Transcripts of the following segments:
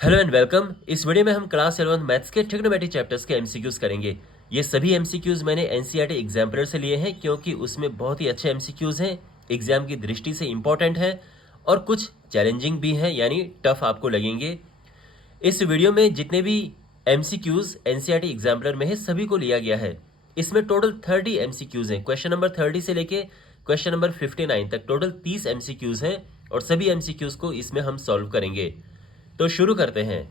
Hello and welcome. इस video में हम क्लास 11 मैथ्स के ट्रिग्नोमेट्री चैप्टर्स के एमसीक्यूज करेंगे। ये सभी एमसीक्यूज मैंने एनसीईआरटी एग्जाम्पलर से लिए हैं क्योंकि उसमें बहुत ही अच्छे एमसीक्यूज हैं, एग्जाम की दृष्टि से इंपॉर्टेंट है और कुछ चैलेंजिंग भी हैं, यानी टफ आपको लगेंगे। इस वीडियो में जितने भी एमसीक्यूज एनसीईआरटी एग्जाम्पलर में है सभी को लिया गया है। इसमें टोटल 30 एमसीक्यूज हैं। क्वेश्चन नंबर 30 से लेके क्वेश्चन नंबर 59 तक टोटल 30 एमसीक्यूज हैं और सभी एमसीक्यूज को इसमें हम सॉल्व करेंगे। तो शुरू करते हैं।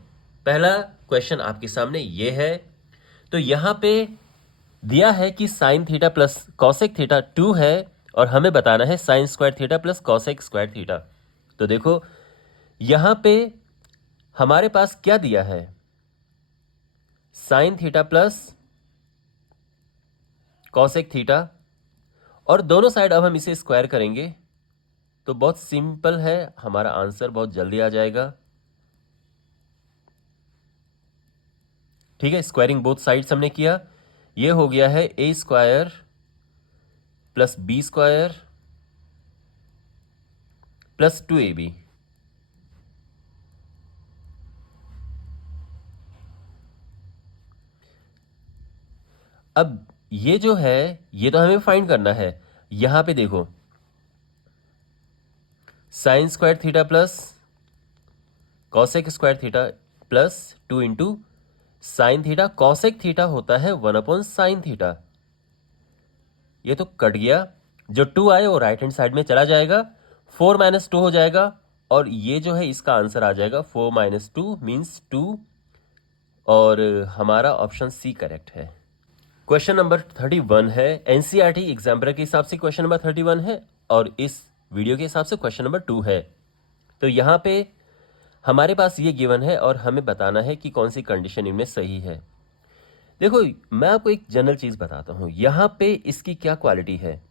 पहला क्वेश्चन आपके सामने ये है। तो यहां पे दिया है कि sign theta plus cosec theta 2 है और हमें बताना है sign square theta plus cosec square theta. तो देखो यहां पे हमारे पास क्या दिया है, sine theta plus cosec theta, और दोनों साइड अब हम इसे स्क्वायर करेंगे तो बहुत सिंपल है, हमारा आंसर बहुत जल्दी आ जाएगा। ठीक है, स्क्वायरिंग बोथ साइड्स हमने किया, ये हो गया है A square plus B square plus 2ab। अब ये जो है ये तो हमें फाइंड करना है। यहां पे देखो sign square theta plus cosec square theta plus 2 into sine theta, cosec theta होता है 1/sin थीटा। ये तो कट गया, जो 2 आए वो राइट हैंड साइड में चला जाएगा, 4 माइनस 2 हो जाएगा और ये जो है इसका आंसर आ जाएगा 4 माइनस 2 मीन्स 2, और हमारा ऑप्शन सी करेक्ट है। क्वेश्चन नंबर 31 है, एनसीईआरटी एग्जाम्पलर के हिसाब से क्वेश्चन नंबर 31 है और इस वीडियो के हिसाब से क्वेश्चन नंबर 2 है। तो यहाँ पे हमारे पास ये गिवन है और हमें बताना है कि कौन सी कंडीशन इनमें सही है। देखो मैं आपको एक जनरल चीज बताता हूं, यहाँ पे इसकी क्या क्वालिटी है।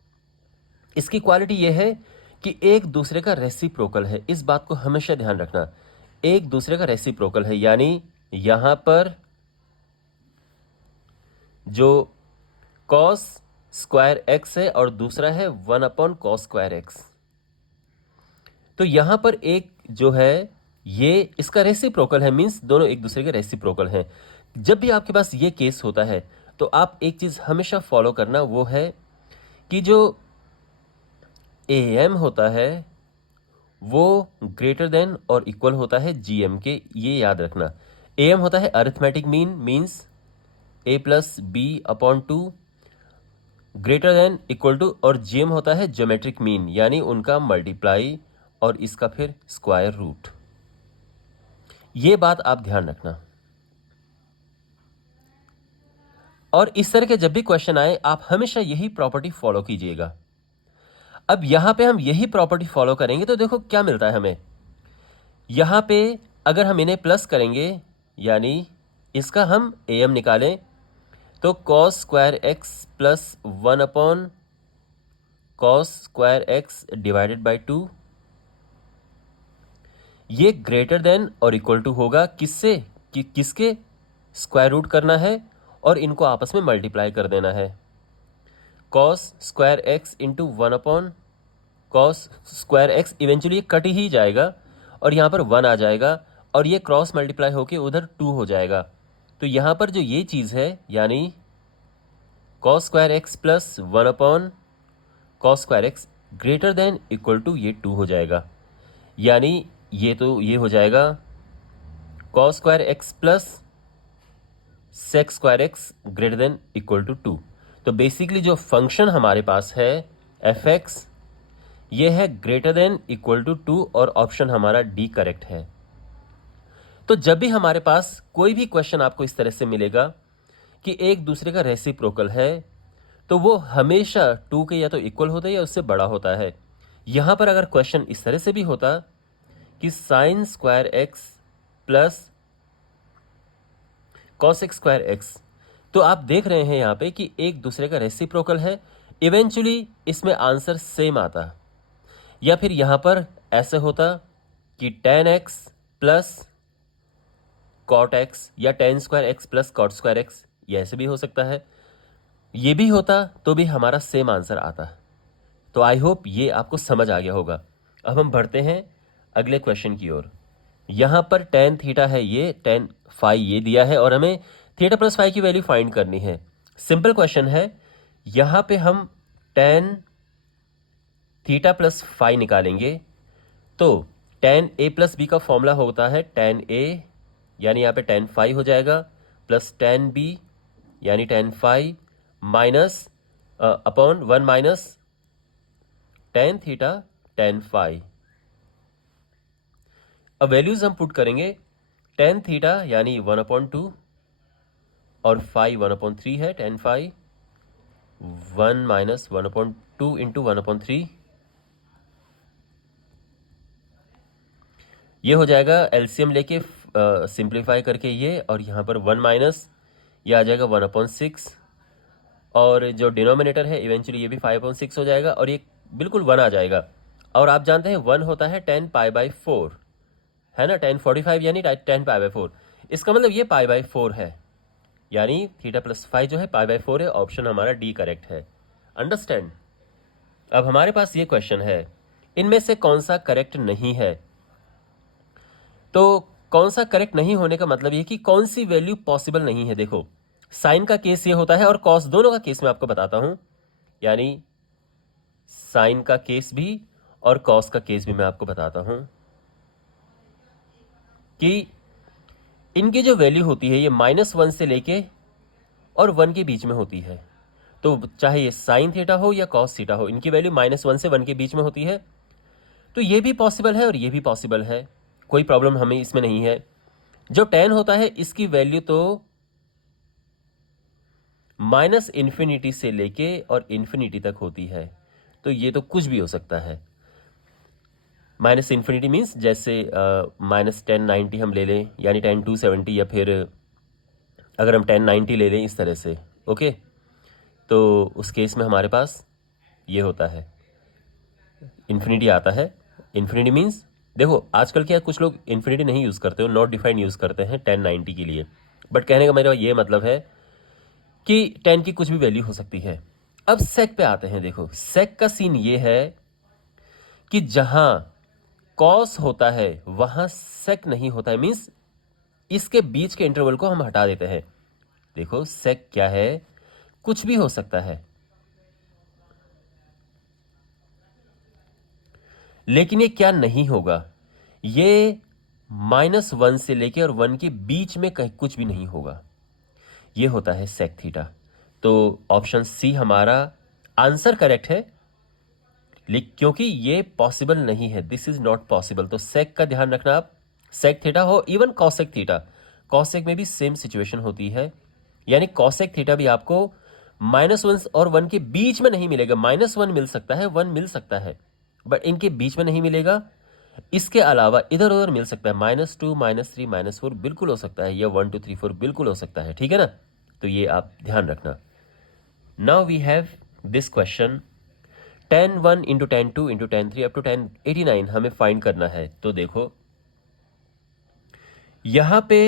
इसकी क्वालिटी ये है कि एक दूसरे का रेसिप्रोकल है। इस बात को हमेशा ध्यान रखना, एक दूसरे का रेसिप्रोकल है, यानी यहां पर जो कॉस स्क्वायर एक्स है और दूसरा है 1/cos स्क्वायर एक्स। तो यहां पर एक जो है ये इसका रेसिप्रोकल है, मींस दोनों एक दूसरे के रेसिप्रोकल हैं। जब भी आपके पास ये केस होता है तो आप एक चीज हमेशा फॉलो करना, वो है कि जो एम होता है वो ग्रेटर देन और इक्वल होता है जीएम के, ये याद रखना। एम होता है arithmetic mean, means A plus B upon 2 greater than equal to, और जीएम होता है ज्योमेट्रिक मीन, यानी उनका मल्टीप्लाई और इसका फिर स्क्वायर रूट। ये बात आप ध्यान रखना। और इस तरह के जब भी क्वेश्चन आए आप हमेशा यही प्रॉपर्टी फॉलो कीजिएगा। अब यहां पे हम यही प्रॉपर्टी फॉलो करेंगे तो देखो क्या मिलता है हमें। यहां पे अगर हम इन्हें प्लस करेंगे, यानी इसका हम एम निकालें, तो cos square x plus 1/cos square x divided by 2, ये ग्रेटर देन और इक्वल टू होगा किससे, कि किसके स्क्वायर रूट करना है और इनको आपस में मल्टीप्लाई कर देना है। Cos square X into 1/cos square X, eventually cut ही जाएगा और यहाँ पर 1 आ जाएगा और ये क्रॉस मल्टीप्लाई होके उधर 2 हो जाएगा। तो यहाँ पर जो ये चीज़ है, यानी cos square x plus 1/cos square x greater than equal to ये 2 हो जाएगा, यानी ये तो ये हो जाएगा cos square x plus sec square x greater than equal to 2। तो बेसिकली जो फंक्शन हमारे पास है एफ एक्स, ये है ग्रेटर देन इक्वल टू 2 और ऑप्शन हमारा डी करेक्ट है। तो जब भी हमारे पास कोई भी क्वेश्चन आपको इस तरह से मिलेगा कि एक दूसरे का रेसिप्रोकल है, तो वो हमेशा 2 के या तो इक्वल होता है या उससे बड़ा होता है। यहां पर अगर क्वेश्चन इस तरह से भी होता कि sine square x plus cosec square x, तो आप देख रहे हैं यहां पे कि एक दूसरे का रेसिप्रोकल है, इवेंचुअली इसमें आंसर सेम आता। या फिर यहां पर ऐसे होता कि tan x plus cot x या tan square x plus cot square x, ये ऐसे भी हो सकता है। ये भी होता तो भी हमारा सेम आंसर आता। तो आई होप ये आपको समझ आ गया होगा। अब हम बढ़ते हैं अगले क्वेश्चन की ओर। यहाँ पर टेन थीटा है, ये टेन फाई ये दिया है और हमें थीटा प्लस फाई की वैल्यू फाइंड करनी है। सिंपल क्वेश्चन है, यहाँ पे हम टेन थीटा प्लस फाई निकालेंगे तो टेन ए प्लस बी का फॉर्मूला होता है टेन ए, यानी यहाँ पे टेन फाई हो जाएगा, प्लस टेन बी यानी tan phi, minus upon one minus tan theta tan phi. अब वैल्यूज हम पुट करेंगे, टेन थीटा यानी 1/2 और फाई 1/3 है, टेन फाई 1 माइनस 1/2 इंटू 1/3, ये हो जाएगा एलसीएम लेके सिंप्लीफाई करके ये, और यहाँ पर 1 माइनस ये आ जाएगा 1/6, और जो डिनोमिनेटर है इवेंचुअली ये भी 5/6 हो जाएगा और ये बिल्कुल 1 आ जाएगा। और आप जानते हैं 1 होता है 10π/4, है ना, 1045 यानी 10π/4। इसका मतलब ये π/4 है, यानी थीटा प्लस फाई जो है π/4 है। ऑप्शन हमारा डी करेक्ट है। अंडरस्टैंड। अब हमारे पास ये क्वेश्चन है, इनमें से कौन सा करेक्ट नहीं है। तो कौन सा करेक्ट नहीं होने का मतलब ये कि कौन सी वैल्यू पॉसिबल नहीं है। देखो, साइन का केस ये होता है और कॉस, दोनों का केस मैं आपको बताता हूं, यानी साइन का केस भी और कॉस का केस भी मैं आपको बताता हूं कि इनकी जो वैल्यू होती है ये -1 से लेके और 1 के बीच में होती है। तो चाहे ये साइन थीटा हो या कॉस थीटा हो, इनकी वैल्यू -1 से 1 के बीच में होती है। तो ये भी पॉसिबल है और ये भी पॉसिबल है, कोई प्रॉब्लम हमें इसमें नहीं है। जो tan होता है इसकी वैल्यू तो -∞ से लेके और इन्फिनिटी तक होती है, तो ये तो कुछ भी हो सकता है। -∞ मीन्स जैसे -1090 हम ले लें, यानी 10/270, या फिर अगर हम 1090 ले लें इस तरह से, ओके। तो उस केस में हमारे पास ये होता है, इन्फिनिटी आता है। इन्फिनिटी मीन्स, देखो आजकल क्या कुछ लोग इन्फिनिटी नहीं यूज़ करते हो, नॉट डिफाइंड यूज़ करते हैं 1090 के लिए, बट कहने का मेरा ये मतलब है कि 10 की कुछ भी वैल्यू हो सकती है। अब सेक पे आते हैं। देखो, सेक का सीन ये है कि जहां कॉस होता है वहां सेक नहीं होता है, मीन्स इसके बीच के इंटरवल को हम हटा देते हैं। देखो, सेक क्या है, कुछ भी हो सकता है, लेकिन ये क्या नहीं होगा, ये -1 से लेके और 1 के बीच में कहीं कुछ भी नहीं होगा, ये होता है सेक थीटा। तो ऑप्शन सी हमारा आंसर करेक्ट है, क्योंकि ये पॉसिबल नहीं है, दिस इज नॉट पॉसिबल। तो सेक का ध्यान रखना आप, सेक थीटा हो, इवन कॉसेक थीटा, कॉसेक में भी सेम सिचुएशन होती है, यानी कॉसेक थीटा भी आपको -1 और 1 के बीच में नहीं मिलेगा। -1 मिल सकता है, 1 मिल सकता है, बट इनके बीच में नहीं मिलेगा। इसके अलावा इधर उधर मिल सकता है, -2, -3, -4 बिल्कुल हो सकता है, या 1 2 3 4 बिल्कुल हो सकता है, ठीक है ना। तो ये आप ध्यान रखना। Now we have this question, tan 1 into tan 2 into tan 3 up to tan 89 हमें फाइंड करना है। तो देखो, यहां पे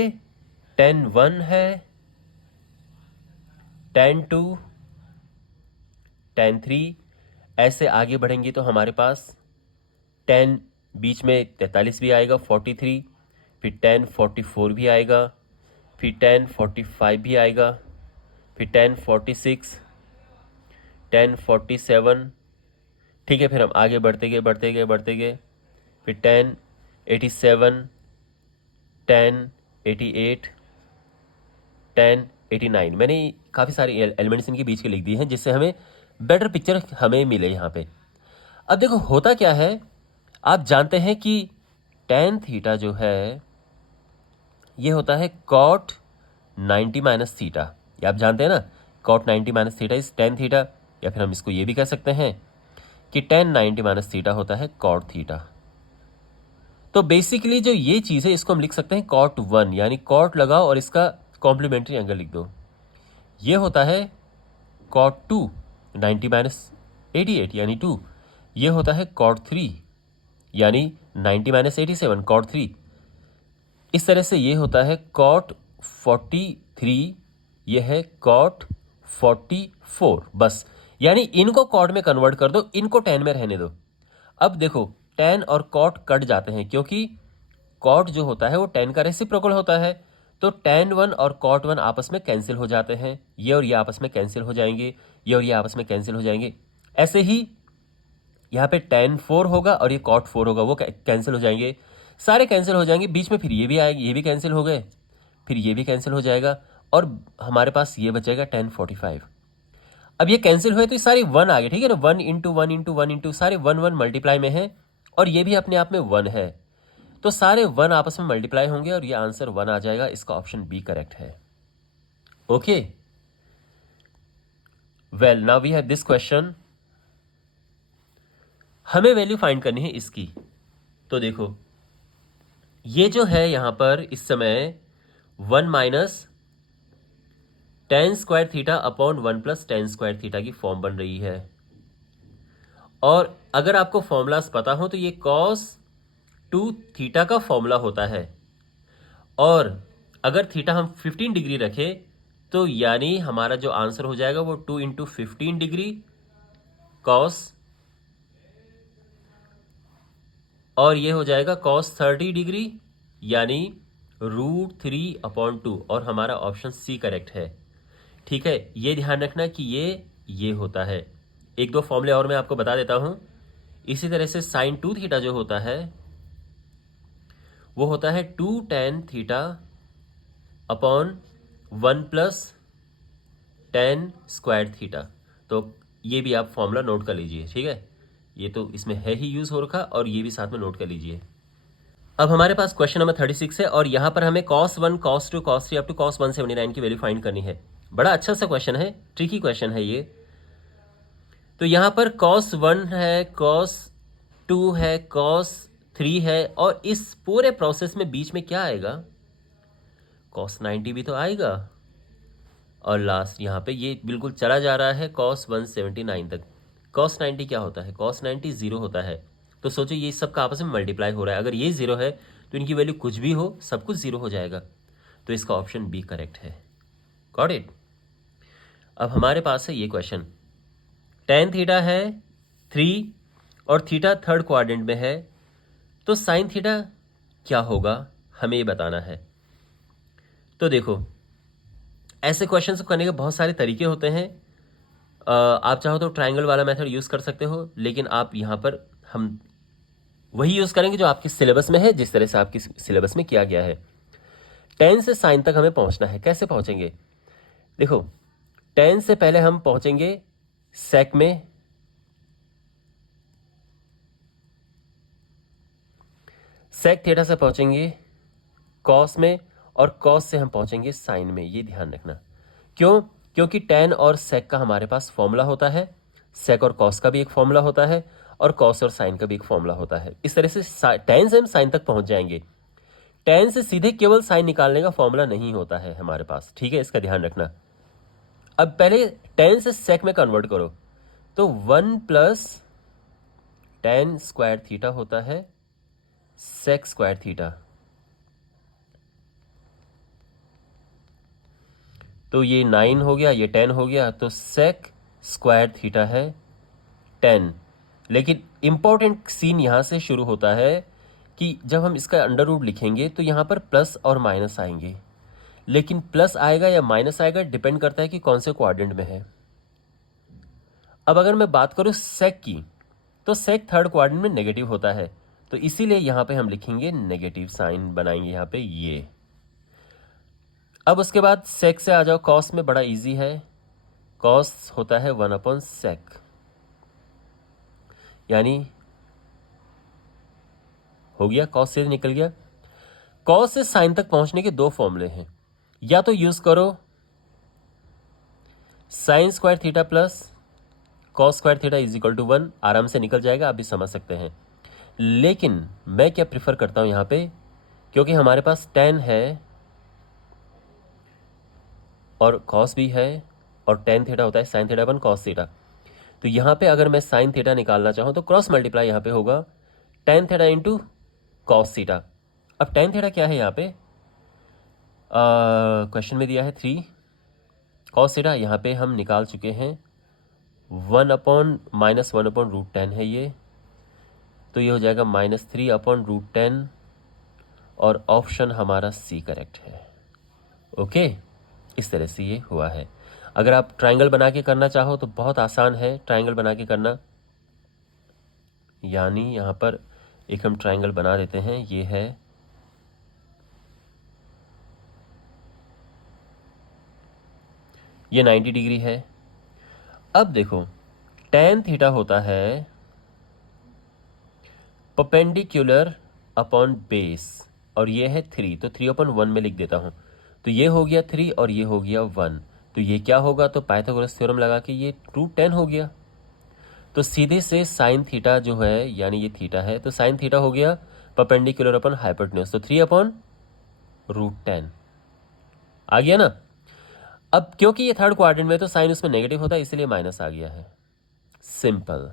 tan 1 है, tan 2, tan 3, ऐसे आगे बढ़ेंगे तो हमारे पास tan बीच में 43 भी आएगा, 43, फिर tan 44 भी आएगा, फिर tan 45 भी आएगा, फिर tan 46, tan 47, ठीक है। फिर हम आगे बढ़ते गए, फिर tan 87, tan 88, tan 89। मैंने काफ़ी सारी एलिमेंट्स इनके बीच के लिख दिए हैं, जिससे हमें बेटर पिक्चर हमें मिले यहाँ पे। अब देखो होता क्या है, आप जानते हैं कि tan थीटा जो है ये होता है cot 90 माइनस थीटा, ये आप जानते हैं ना, cot 90 minus theta is tan theta, या फिर हम इसको ये भी कह सकते हैं कि tan 90 माइनस थीटा होता है cot थीटा। तो बेसिकली जो ये चीज़ है इसको हम लिख सकते हैं cot 1, यानी cot लगाओ और इसका कॉम्प्लीमेंट्री एंगल लिख दो। ये होता है cot 2 90 माइनस 88 यानी 2, ये होता है cot 3 यानी 90 माइनस 87 cot 3। इस तरह से ये होता है cot 43, ये है cot 44, बस। यानी इनको cot में कन्वर्ट कर दो, इनको tan में रहने दो। अब देखो tan और cot कट जाते हैं, क्योंकि कॉट जो होता है वो tan का रेसिप्रोकल होता है, तो tan 1 और cot 1 आपस में कैंसिल हो जाते हैं, ये और ये आपस में कैंसिल हो जाएंगे, ये और ये आपस में कैंसिल हो जाएंगे। ऐसे ही यहाँ पे tan 4 होगा और ये cot 4 होगा, वो कैंसिल हो जाएंगे, सारे कैंसिल हो जाएंगे। बीच में फिर ये भी आएगी, ये भी कैंसिल हो गए, फिर ये भी कैंसिल हो जाएगा और हमारे पास ये बचेगा tan 45। अब ये कैंसिल हुए तो ये सारे 1 आ गए, ठीक है ना, 1 इंटू 1 इंटू 1 इंटू सारे 1 1 मल्टीप्लाई में है और ये भी अपने आप में 1 है, तो सारे 1 आपस में मल्टीप्लाई होंगे और ये आंसर 1 आ जाएगा। इसका ऑप्शन बी करेक्ट है। Okay, well now we have this question. हमें वैल्यू फाइंड करनी है इसकी। तो देखो ये जो है यहाँ पर इस समय 1 minus tan square theta upon 1 plus tan square theta की फॉर्म बन रही है। और अगर आपको फॉर्मूलाज पता हो तो ये cos 2 थीटा का फॉर्मूला होता है, और अगर थीटा हम 15 डिग्री रखें तो यानी हमारा जो आंसर हो जाएगा वो 2 इंटू 15 डिग्री कॉस, और ये हो जाएगा cos 30 डिग्री यानी √3/2, और हमारा ऑप्शन सी करेक्ट है। ठीक है, ये ध्यान रखना कि ये होता है। एक दो फॉर्मूले और मैं आपको बता देता हूं। इसी तरह से sin 2 थीटा जो होता है वो होता है 2 tan theta upon 1 plus tan square theta. तो ये भी आप फॉर्मूला नोट कर लीजिए, ठीक है, ये तो इसमें है ही यूज हो रखा, और ये भी साथ में नोट कर लीजिए। अब हमारे पास क्वेश्चन नंबर 36 है और यहाँ पर हमें cos 1, cos 2, cos 3 up to cos 179 की वैल्यू फाइंड करनी है। बड़ा अच्छा सा क्वेश्चन है, ट्रिकी क्वेश्चन है ये। तो यहाँ पर cos 1 है, cos 2 है, cos 3 है, और इस पूरे प्रोसेस में बीच में क्या आएगा, cos 90 भी तो आएगा, और लास्ट यहाँ पे ये बिल्कुल चला जा रहा है cos 179 तक। cos 90 क्या होता है, cos 90 जीरो होता है। तो सोचो ये सब का आपस में मल्टीप्लाई हो रहा है, अगर ये जीरो है तो इनकी वैल्यू कुछ भी हो सब कुछ जीरो हो जाएगा। तो इसका ऑप्शन बी करेक्ट है। Got it. अब हमारे पास है ये क्वेश्चन, tan थीटा है 3 और थीटा थर्ड क्वाड्रेंट में है, तो sin थीटा क्या होगा हमें ये बताना है। तो देखो ऐसे क्वेश्चन को करने के बहुत सारे तरीके होते हैं। आप चाहो तो ट्रायंगल वाला मेथड यूज़ कर सकते हो, लेकिन आप यहाँ पर हम वही यूज़ करेंगे जो आपके सिलेबस में है, जिस तरह से आपके सिलेबस में किया गया है। tan से sin तक हमें पहुँचना है, कैसे पहुँचेंगे, देखो tan से पहले हम पहुँचेंगे sec में, sec थीटा से पहुँचेंगे cos में, और cos से हम पहुँचेंगे sin में। ये ध्यान रखना, क्यों, क्योंकि tan और sec का हमारे पास फॉर्मूला होता है, sec और cos का भी एक फॉर्मूला होता है, और cos और sin का भी एक फॉर्मूला होता है। इस तरह से tan से हम sin तक पहुंच जाएंगे। tan से सीधे केवल sin निकालने का फॉर्मूला नहीं होता है हमारे पास, ठीक है, इसका ध्यान रखना। अब पहले tan से sec में कन्वर्ट करो, तो 1 प्लस tan स्क्वायर थीटा होता है sec स्क्वायर थीटा, तो ये 9 हो गया, ये 10 हो गया, तो sec स्क्वायर थीटा है 10। लेकिन इंपॉर्टेंट सीन यहाँ से शुरू होता है कि जब हम इसका अंडर रूट लिखेंगे तो यहाँ पर प्लस और माइनस आएंगे, लेकिन प्लस आएगा या माइनस आएगा डिपेंड करता है कि कौन से क्वाड्रेंट में है। अब अगर मैं बात करूँ sec की, तो sec थर्ड क्वाड्रेंट में नेगेटिव होता है, तो इसीलिए यहाँ पे हम लिखेंगे नेगेटिव साइन, बनाएंगे यहाँ पे ये। अब उसके बाद sec से आ जाओ cos में, बड़ा इजी है, cos होता है 1/sec, यानी हो गया, cos से निकल गया। cos से sin तक पहुंचने के दो फॉर्मूले हैं, या तो यूज करो sin square theta plus cos square theta is equal to 1, आराम से निकल जाएगा, आप भी समझ सकते हैं। लेकिन मैं क्या प्रिफर करता हूं यहाँ पे, क्योंकि हमारे पास tan है और cos भी है, और tan थीटा होता है sin थीटा अपन cos थीटा, तो यहाँ पे अगर मैं sin थीटा निकालना चाहूँ तो क्रॉस मल्टीप्लाई यहाँ पे होगा tan theta into cos theta. अब tan थीटा क्या है यहाँ पे, क्वेश्चन में दिया है 3, cos थीटा यहाँ पे हम निकाल चुके हैं, 1/-1/√10 है ये, तो ये हो जाएगा -3/√10 और ऑप्शन हमारा सी करेक्ट है। ओके, इस तरह से ये हुआ है। अगर आप ट्रायंगल बना के करना चाहो तो बहुत आसान है ट्रायंगल बना के करना। यानी यहाँ पर एक हम ट्रायंगल बना देते हैं, ये है ये 90 डिग्री है। अब देखो tan थीटा होता है परपेंडिकुलर अपॉन बेस, और ये है 3, तो 3/1 में लिख देता हूँ। तो ये हो गया 3 और ये हो गया 1, तो ये क्या होगा, तो पाइथागोरस थ्योरम लगा के ये √10 हो गया। तो सीधे से साइन थीटा जो है, यानी ये थीटा है, तो साइन थीटा हो गया परपेंडिकुलर अपॉन हाइपोटेन्यूज, तो 3/√10 आ गया ना। अब क्योंकि ये थर्ड क्वाड्रेंट में तो साइन उसमें नेगेटिव होता है, इसलिए माइनस आ गया है। सिंपल।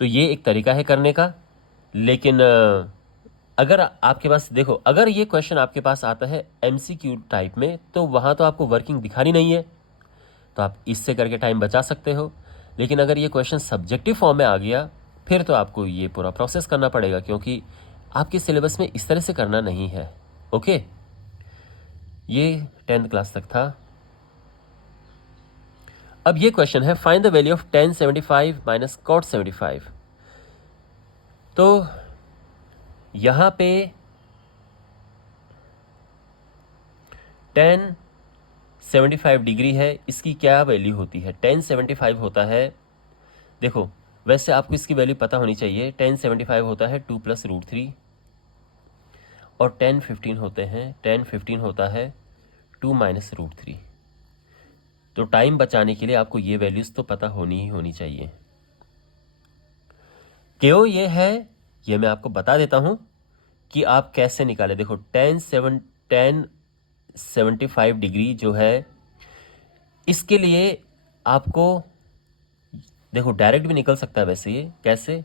तो ये एक तरीका है करने का। लेकिन अगर आपके पास देखो, अगर ये क्वेश्चन आपके पास आता है MCQ टाइप में, तो वहाँ तो आपको वर्किंग दिखानी नहीं है, तो आप इससे करके टाइम बचा सकते हो। लेकिन अगर ये क्वेश्चन सब्जेक्टिव फॉर्म में आ गया, फिर तो आपको ये पूरा प्रोसेस करना पड़ेगा, क्योंकि आपके सिलेबस में इस तरह से करना नहीं है। ओके, ये 10th क्लास तक था। अब ये क्वेश्चन है find the value of tan 75 minus cot 75। तो यहाँ पे tan 75 डिग्री है, इसकी क्या वैल्यू होती है। tan 75 होता है, देखो वैसे आपको इसकी वैल्यू पता होनी चाहिए। tan 75 होता है 2 + √3, और tan 15 होते हैं, tan 15 होता है 2 - √3। तो टाइम बचाने के लिए आपको ये वैल्यूज तो पता होनी ही होनी चाहिए। क्यों ये है, ये मैं आपको बता देता हूं कि आप कैसे निकाले। देखो tan 75 डिग्री जो है, इसके लिए आपको देखो डायरेक्ट भी निकल सकता है। वैसे ये कैसे,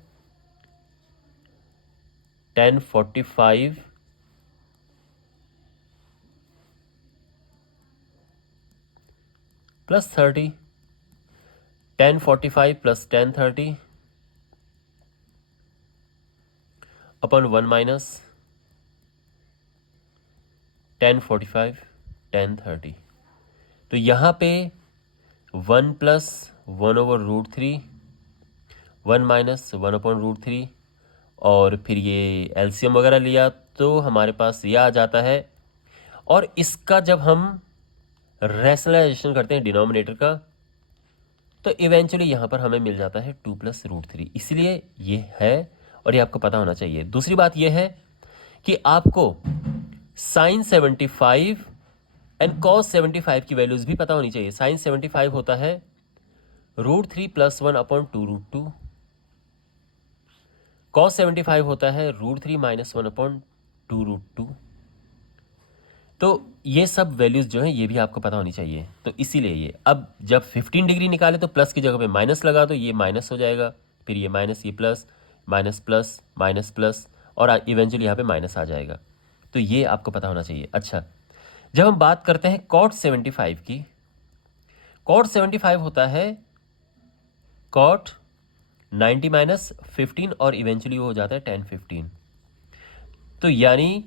tan 45 + 30, tan 45 + tan 30 upon 1 minus tan 45 tan 30। तो यहाँ पे 1 + 1/√3, 1 माइनस 1/√3, और फिर ये एलसीएम वगैरह लिया तो हमारे पास ये आ जाता है। और इसका जब हम रैशनलाइजेशन करते हैं डिनोमिनेटर का, तो इवेंचुअली यहाँ पर हमें मिल जाता है 2 + √3। इसलिए ये है, और ये आपको पता होना चाहिए। दूसरी बात ये है कि आपको sin 75 एंड cos 75 की वैल्यूज भी पता होनी चाहिए। sin 75 होता है √3 + 1/2√2, cos 75 होता है √3 - 1/2√2। तो ये सब वैल्यूज जो हैं ये भी आपको पता होनी चाहिए। तो इसीलिए ये अब जब 15 डिग्री निकाले तो प्लस की जगह पे माइनस लगा, तो ये माइनस हो जाएगा, फिर ये माइनस, ये plus, minus plus, minus plus, और इवेंचुअली यहाँ पे माइनस आ जाएगा। तो ये आपको पता होना चाहिए। अच्छा, जब हम बात करते हैं cot 75 की, cot 75 होता है cot 90 - 15, और इवेंचुअली वो हो जाता है tan 15। तो यानी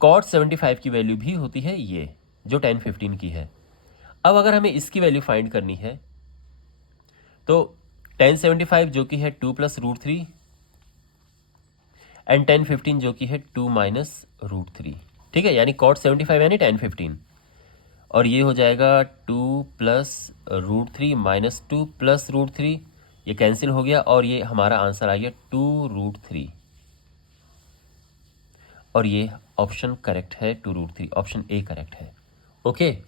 cot 75 की वैल्यू भी होती है ये, जो tan 15 की है। अब अगर हमें इसकी वैल्यू फाइंड करनी है, तो tan 75 जो कि है 2 + √3, एंड tan 15 जो कि है 2 - √3, ठीक है। यानी cot 75 यानी tan 15, और ये हो जाएगा 2 + √3 - 2 + √3, ये कैंसिल हो गया, और ये हमारा आंसर आ गया 2√3, और ये ऑप्शन करेक्ट है, 2√3, ऑप्शन ए करेक्ट है। ओके,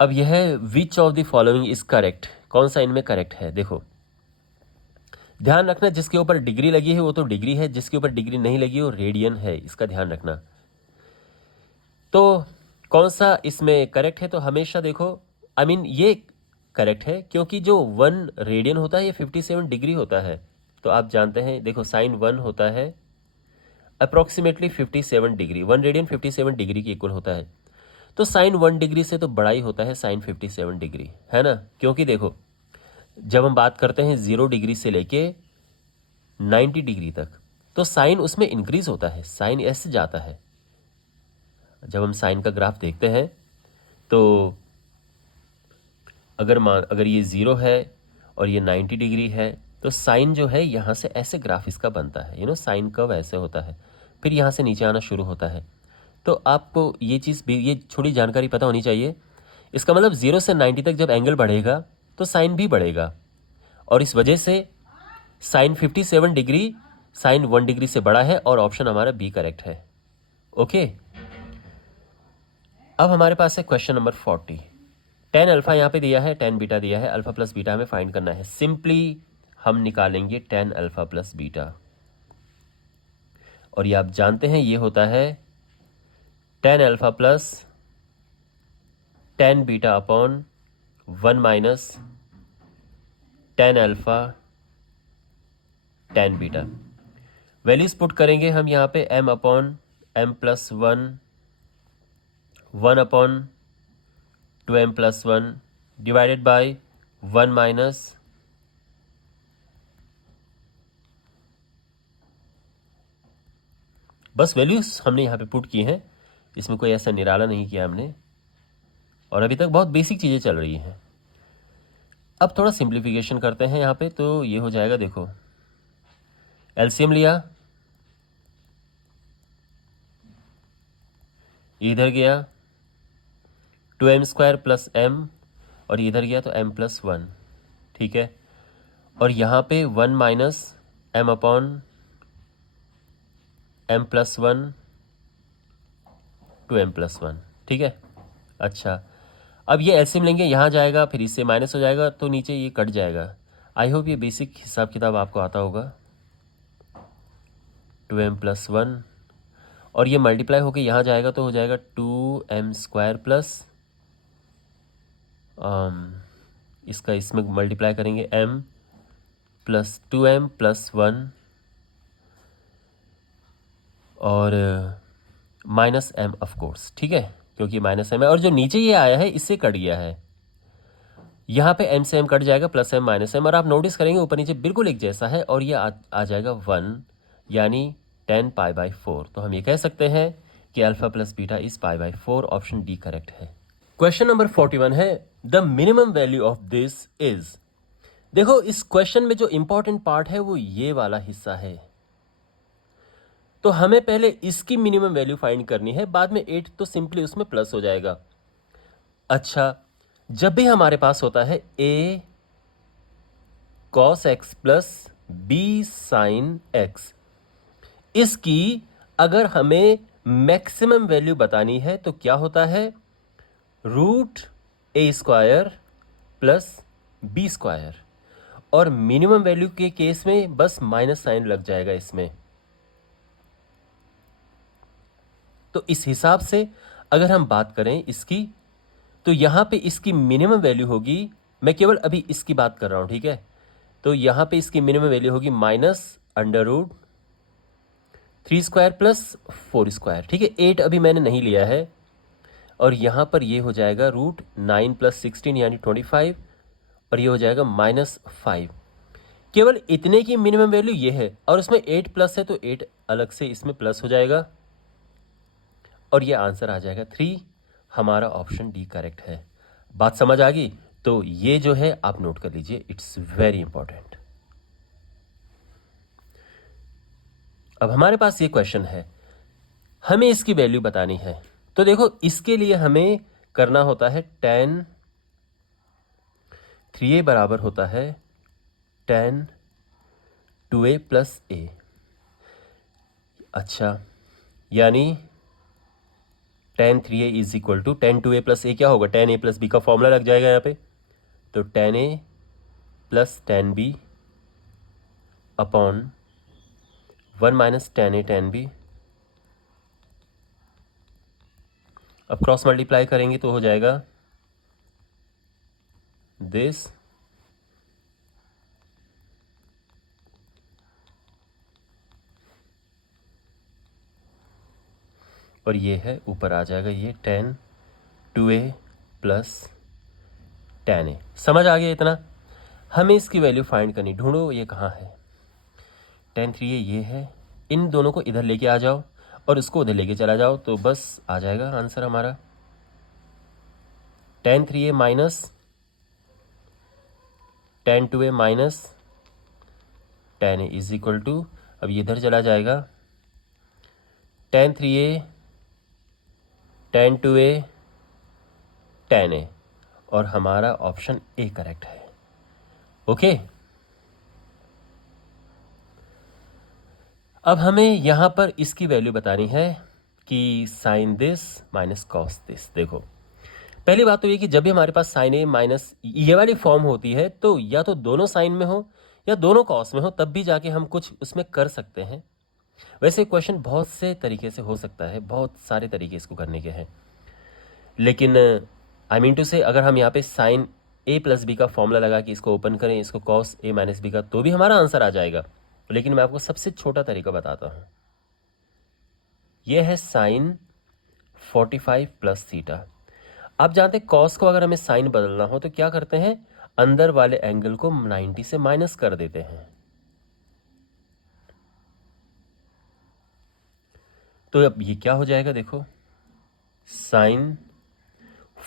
अब यह है which of the following is correct, कौन सा इनमें करेक्ट है। देखो ध्यान रखना, जिसके ऊपर डिग्री लगी है वो तो डिग्री है, जिसके ऊपर डिग्री नहीं लगी वो रेडियन है, इसका ध्यान रखना। तो कौन सा इसमें करेक्ट है, तो हमेशा देखो ये करेक्ट है, क्योंकि जो 1 रेडियन होता है ये 57 डिग्री होता है। तो आप जानते हैं, देखो साइन 1 होता है अप्रोक्सीमेटली 57 डिग्री, 1 रेडियन 57 डिग्री के इक्वल होता है। तो साइन 1 डिग्री से तो बड़ा ही होता है साइन 57 डिग्री, है ना। क्योंकि देखो जब हम बात करते हैं 0 डिग्री से लेके 90 डिग्री तक, तो साइन उसमें इंक्रीज होता है, साइन ऐसे जाता है। जब हम साइन का ग्राफ देखते हैं तो अगर ये 0 है और ये 90 डिग्री है, तो साइन जो है यहाँ से ऐसे ग्राफ इसका बनता है, साइन कर्व ऐसे होता है, फिर यहाँ से नीचे आना शुरू होता है। तो आपको ये चीज़ भी, ये थोड़ी जानकारी पता होनी चाहिए। इसका मतलब 0 से 90 तक जब एंगल बढ़ेगा तो साइन भी बढ़ेगा, और इस वजह से साइन 57 डिग्री साइन 1 डिग्री से बड़ा है, और ऑप्शन हमारा बी करेक्ट है। ओके, अब हमारे पास है क्वेश्चन नंबर 40। टेन अल्फा यहाँ पे दिया है, टेन बीटा दिया है, अल्फा प्लस बीटा हमें फाइंड करना है। सिंपली हम निकालेंगे टेन अल्फा प्लस बीटा, और ये आप जानते हैं ये होता है tan alpha plus tan beta upon 1 minus tan alpha tan beta. Values put करेंगे हम यहाँ पे m upon m plus 1 upon 2m plus 1 divided by 1 minus बस वैल्यूज हमने यहाँ पे पुट की हैं, इसमें कोई ऐसा निराला नहीं किया हमने, और अभी तक बहुत बेसिक चीज़ें चल रही हैं। अब थोड़ा सिंप्लीफिकेशन करते हैं यहाँ पे, तो ये हो जाएगा, देखो एलसीएम लिया, इधर गया 2m स्क्वायर प्लस m, और इधर गया तो m प्लस 1, ठीक है। और यहाँ पे 1 minus m upon m plus 1 2m plus 1, ठीक है। अच्छा, अब ये एलसीएम लेंगे, यहाँ जाएगा, फिर इससे माइनस हो जाएगा, तो नीचे ये कट जाएगा। आई होप ये बेसिक हिसाब किताब आपको आता होगा। 2m प्लस 1, और ये मल्टीप्लाई होके यहाँ जाएगा तो हो जाएगा 2m स्क्वायर प्लस इसका इसमें मल्टीप्लाई करेंगे m प्लस 2m प्लस 1 और माइनस m ऑफ कोर्स, ठीक है, क्योंकि माइनस m है, और जो नीचे ये आया है इससे कट गया है, यहाँ पे m से m कट जाएगा, प्लस m माइनस m, और आप नोटिस करेंगे ऊपर नीचे बिल्कुल एक जैसा है, और ये आ जाएगा 1, यानी 10 पाई बाई 4। तो हम ये कह सकते हैं कि alpha plus beta is pi by 4, option D correct है। क्वेश्चन नंबर 41 है, the minimum value of this is. देखो इस क्वेश्चन में जो इंपॉर्टेंट पार्ट है वो ये वाला हिस्सा है, तो हमें पहले इसकी मिनिमम वैल्यू फाइंड करनी है, बाद में 8 तो सिंपली उसमें प्लस हो जाएगा। अच्छा, जब भी हमारे पास होता है a cos x plus b sin x, इसकी अगर हमें मैक्सिमम वैल्यू बतानी है तो क्या होता है, root a square plus b square, और मिनिमम वैल्यू के केस में बस माइनस साइन लग जाएगा इसमें। तो इस हिसाब से अगर हम बात करें इसकी, तो यहां पे इसकी मिनिमम वैल्यू होगी, मैं केवल अभी इसकी बात कर रहा हूं, ठीक है, तो यहां पे इसकी मिनिमम वैल्यू होगी minus under root 3 square plus 4 square, ठीक है, 8 अभी मैंने नहीं लिया है, और यहां पर ये हो जाएगा रूट 9 प्लस 16 यानी 25, और ये हो जाएगा माइनस 5। केवल इतने की मिनिमम वैल्यू ये है, और उसमें 8 प्लस है तो 8 अलग से इसमें प्लस हो जाएगा, और ये आंसर आ जाएगा 3। हमारा ऑप्शन डी करेक्ट है। बात समझ आ गई? तो ये जो है आप नोट कर लीजिए, इट्स वेरी इंपॉर्टेंट। अब हमारे पास ये क्वेश्चन है, हमें इसकी वैल्यू बतानी है, तो देखो इसके लिए हमें करना होता है tan 3a बराबर होता है tan 2a प्लस a। अच्छा, यानी tan 3a is equal to tan 2a plus a, क्या होगा, tan a प्लस b का फॉर्मूला लग जाएगा यहाँ पे, तो tan a plus tan b upon 1 minus tan a tan b। अब क्रॉस मल्टीप्लाई करेंगे तो हो जाएगा दिस, और ये है ऊपर आ जाएगा ये tan 2a plus tan a। समझ आ गया इतना? हमें इसकी वैल्यू फाइंड करनी, ढूंढो ये कहाँ है। tan 3a ये है, इन दोनों को इधर लेके आ जाओ और इसको उधर लेके चला जाओ तो बस आ जाएगा आंसर हमारा। tan 3a minus tan 2a minus tan a is equal to, अब ये इधर चला जाएगा, tan 3a tan 2a tan a, और हमारा ऑप्शन ए करेक्ट है। ओके, अब हमें यहाँ पर इसकी वैल्यू बतानी है कि sine this minus cos this. देखो पहली बात तो ये कि जब भी हमारे पास साइन ए माइनस ये वाली फॉर्म होती है तो या तो दोनों साइन में हो या दोनों कॉस में हो, तब भी जाके हम कुछ उसमें कर सकते हैं। वैसे क्वेश्चन बहुत से तरीके से हो सकता है, बहुत सारे तरीके इसको करने के हैं, लेकिन आई मीन टू से अगर हम यहाँ पे साइन ए प्लस बी का फॉर्मूला लगा कि इसको ओपन करें, इसको कॉस ए माइनस बी का, तो भी हमारा आंसर आ जाएगा। लेकिन मैं आपको सबसे छोटा तरीका बताता हूँ। यह है साइन 45 प्लस थीटा। आप जानते हैं कॉस को अगर हमें साइन बदलना हो तो क्या करते हैं, अंदर वाले एंगल को 90 से माइनस कर देते हैं। तो अब ये क्या हो जाएगा, देखो sine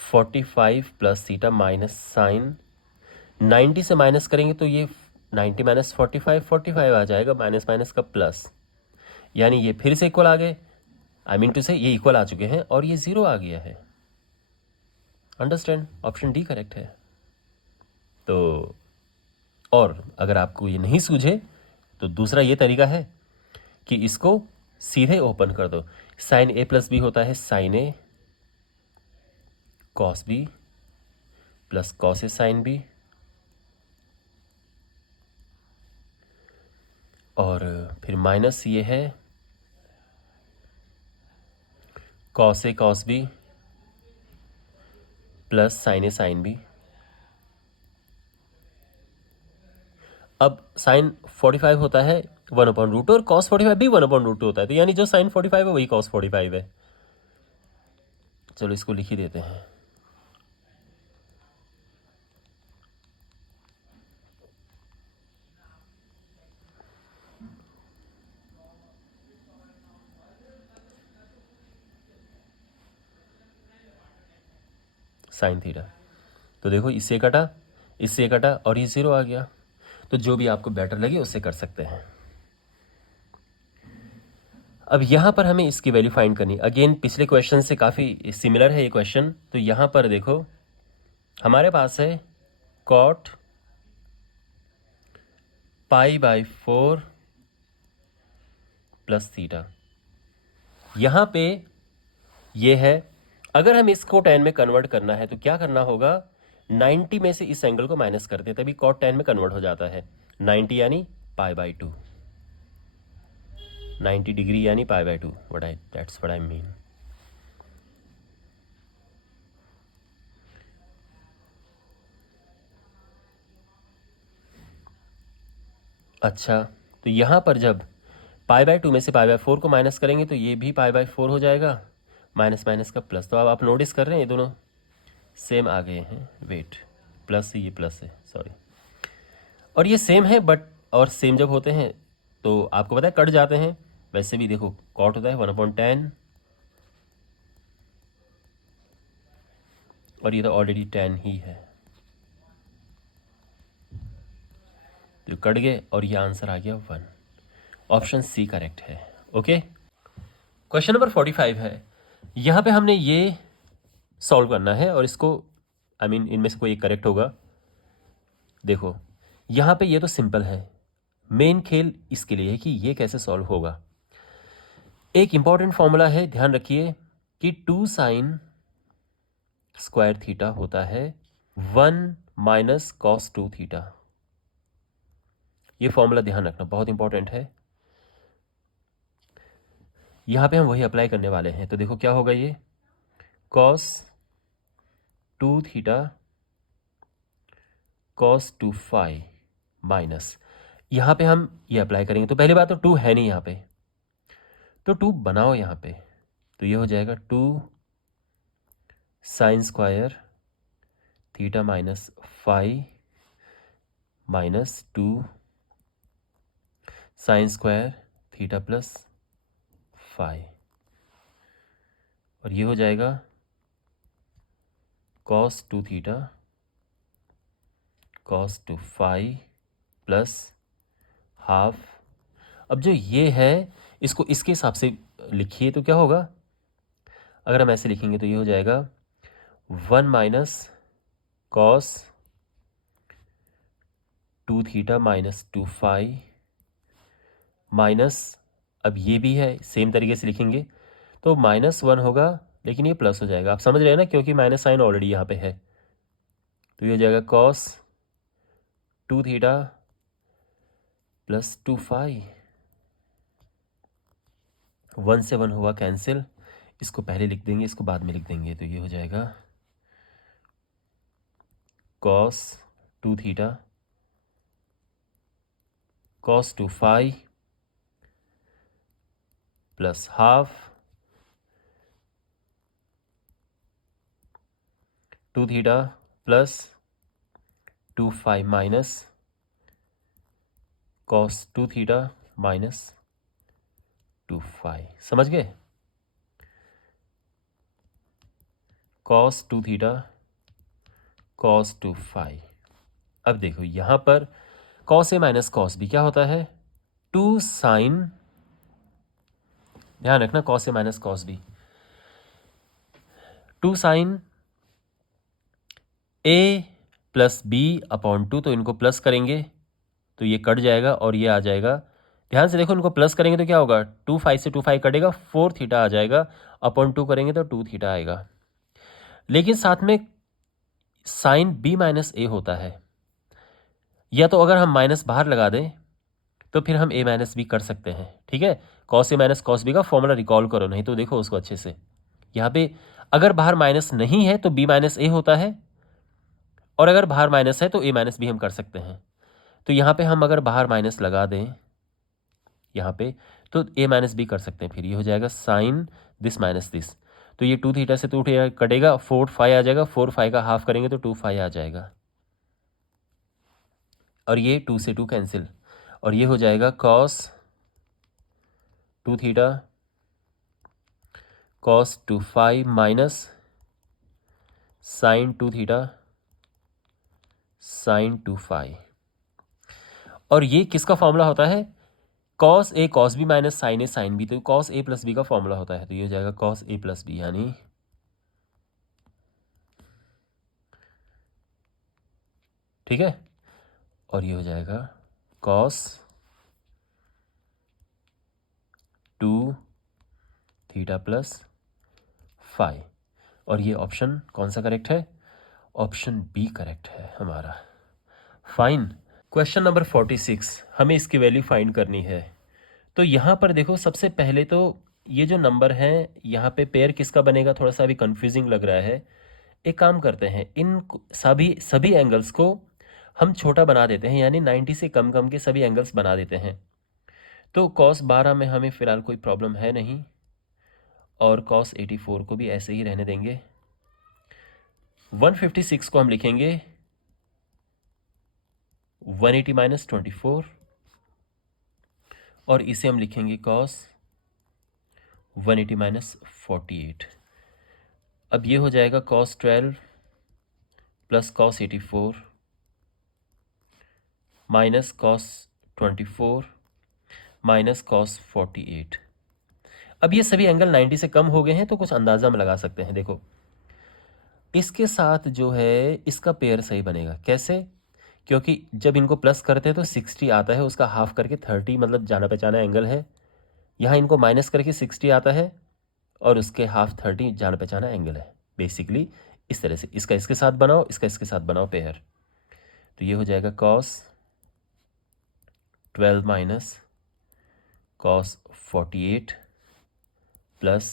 45 plus theta minus sine 90 से माइनस करेंगे तो ये 90 माइनस 45 आ जाएगा, माइनस माइनस का प्लस, यानी ये फिर से इक्वल आ गए। आई मीन टू से ये इक्वल आ चुके हैं और ये 0 आ गया है। अंडरस्टैंड, ऑप्शन डी करेक्ट है। तो और अगर आपको ये नहीं सूझे तो दूसरा ये तरीका है कि इसको सीधे ओपन कर दो। साइन ए प्लस बी होता है साइन ए कॉस बी प्लस कॉस ए साइन बी, और फिर माइनस ये है cos A cos B plus sign A sine B. अब साइन 45 होता है 1/√2 और कॉस 45 भी 1/√2 होता है, तो यानी जो साइन 45 है वही कॉस 45 है। चलो इसको लिख ही देते हैं। साइन थीटा, तो देखो इससे कटा और ये 0 आ गया। तो जो भी आपको बेटर लगे उससे कर सकते हैं। अब यहाँ पर हमें इसकी वैल्यू फाइंड करनी, अगेन पिछले क्वेश्चन से काफ़ी सिमिलर है ये क्वेश्चन। तो यहाँ पर देखो हमारे पास है कॉट π/4 प्लस थीटा। यहाँ पे ये है, अगर हम इसको tan में कन्वर्ट करना है तो क्या करना होगा, 90 में से इस एंगल को माइनस करते हैं तभी cot tan में कन्वर्ट हो जाता है। 90 यानी π/2, 90 डिग्री यानी π/2, दैट्स व्हाट आई मीन। अच्छा, तो यहाँ पर जब π/2 में से π/4 को माइनस करेंगे तो ये भी π/4 हो जाएगा, माइनस माइनस का प्लस। तो अब आप नोटिस कर रहे हैं ये दोनों सेम आ गए हैं, वेट प्लस ये प्लस है, सॉरी, और ये सेम है, बट और सेम जब होते हैं तो आपको पता है कट जाते हैं। वैसे भी देखो कॉट होता है 1/10 और ये तो ऑलरेडी 10 ही है, तो कट गए और ये आंसर आ गया 1। ऑप्शन सी करेक्ट है। ओके, क्वेश्चन नंबर 45 है। यहाँ पे हमने ये सॉल्व करना है और इसको आई मीन इनमें से कोई एक करेक्ट होगा। देखो यहाँ पे ये तो सिंपल है, मेन खेल इसके लिए है कि ये कैसे सॉल्व होगा। एक इंपॉर्टेंट फॉर्मूला है, ध्यान रखिए कि 2 साइन स्क्वायर थीटा होता है 1 माइनस कॉस 2 थीटा। ये फॉर्मूला ध्यान रखना बहुत इंपॉर्टेंट है। यहाँ पे हम वही अप्लाई करने वाले हैं। तो देखो क्या होगा, ये cos 2 theta cos 2 phi minus, यहाँ पे हम ये अप्लाई करेंगे। तो पहली बात तो 2 है नहीं यहाँ पे, तो 2 बनाओ यहाँ पे, तो ये हो जाएगा 2 sine square theta minus phi minus 2 sine square theta plus phi, और ये हो जाएगा cos 2 theta cos 2 phi plus half. अब जो ये है इसको इसके हिसाब से लिखिए तो क्या होगा, अगर हम ऐसे लिखेंगे तो ये हो जाएगा 1 minus cos 2 theta minus 2 phi minus, अब ये भी है सेम तरीके से लिखेंगे तो -1 होगा, लेकिन ये प्लस हो जाएगा, आप समझ रहे हैं ना, क्योंकि माइनस साइन ऑलरेडी यहाँ पे है। तो ये हो जाएगा कॉस 2 थीटा प्लस 2 फाई, 1 से 1 हुआ कैंसिल, इसको पहले लिख देंगे इसको बाद में लिख देंगे, तो ये हो जाएगा cos 2 theta cos 2 phi plus half 2 theta plus 2 phi minus cos 2 theta minus 2 phi. समझ गए, कॉस 2 थीटा कॉस 2 फाई। अब देखो यहाँ पर cos A minus cos B क्या होता है, 2 साइन, ध्यान रखना cos A minus cos B 2 sign A plus B upon 2, तो इनको प्लस करेंगे तो ये कट जाएगा और ये आ जाएगा, ध्यान से देखो इनको प्लस करेंगे तो क्या होगा, 2 फाई से 2 फाई कटेगा, 4 थीटा आ जाएगा, अपॉन 2 करेंगे तो 2 थीटा आएगा। लेकिन साथ में साइन बी माइनस ए होता है, या तो अगर हम माइनस बाहर लगा दें तो फिर हम ए माइनस बी कर सकते हैं, ठीक है। कॉस ए माइनस कॉस बी का फॉर्मूला रिकॉल करो, नहीं तो देखो उसको अच्छे से, यहाँ पे अगर बाहर माइनस नहीं है तो बी माइनस ए होता है, और अगर बाहर माइनस है तो ए माइनस बी हम कर सकते हैं। तो यहाँ पे हम अगर बाहर माइनस लगा दें यहाँ पे तो ए माइनस बी कर सकते हैं, फिर ये हो जाएगा साइन दिस माइनस दिस, तो ये 2 थीटा से 2 थीटा कटेगा, 4 फाई आ जाएगा, 4 फाई का हाफ करेंगे तो 2 फाई आ जाएगा, और ये 2 से 2 कैंसिल, और ये हो जाएगा cos 2 theta cos 2 phi minus sine 2 theta sine 2 phi. और ये किसका फॉर्मूला होता है, cos A cos B minus sine A sine B, तो कॉस ए प्लस बी का फॉर्मूला होता है, तो ये हो जाएगा कॉस ए प्लस बी, यानी ठीक है, और ये हो जाएगा कॉस 2 थीटा प्लस फाई, और ये ऑप्शन कौन सा करेक्ट है, ऑप्शन बी करेक्ट है हमारा। फाइन। क्वेश्चन नंबर 46, हमें इसकी वैल्यू फाइंड करनी है। तो यहाँ पर देखो सबसे पहले तो ये जो नंबर है यहाँ पे पेयर किसका बनेगा, थोड़ा सा अभी कंफ्यूजिंग लग रहा है। एक काम करते हैं, इन सभी एंगल्स को हम छोटा बना देते हैं, यानी 90 से कम कम के सभी एंगल्स बना देते हैं। तो cos 12 में हमें फ़िलहाल कोई प्रॉब्लम है नहीं, और cos 84 को भी ऐसे ही रहने देंगे। 156 को हम लिखेंगे 180 माइनस 24, और इसे हम लिखेंगे cos 180 माइनस 48। अब ये हो जाएगा cos 12 plus cos 84 minus cos 24 minus cos 48। अब ये सभी एंगल 90 से कम हो गए हैं, तो कुछ अंदाज़ा हम लगा सकते हैं। देखो इसके साथ जो है इसका पेयर सही बनेगा, कैसे, क्योंकि जब इनको प्लस करते हैं तो 60 आता है, उसका हाफ करके 30, मतलब जाना पहचाना एंगल है। यहाँ इनको माइनस करके 60 आता है, और उसके हाफ 30 जाना पहचाना एंगल है। बेसिकली इस तरह से इसका इसके साथ बनाओ, इसका इसके साथ बनाओ पेयर, तो ये हो जाएगा cos 12 minus cos 48 plus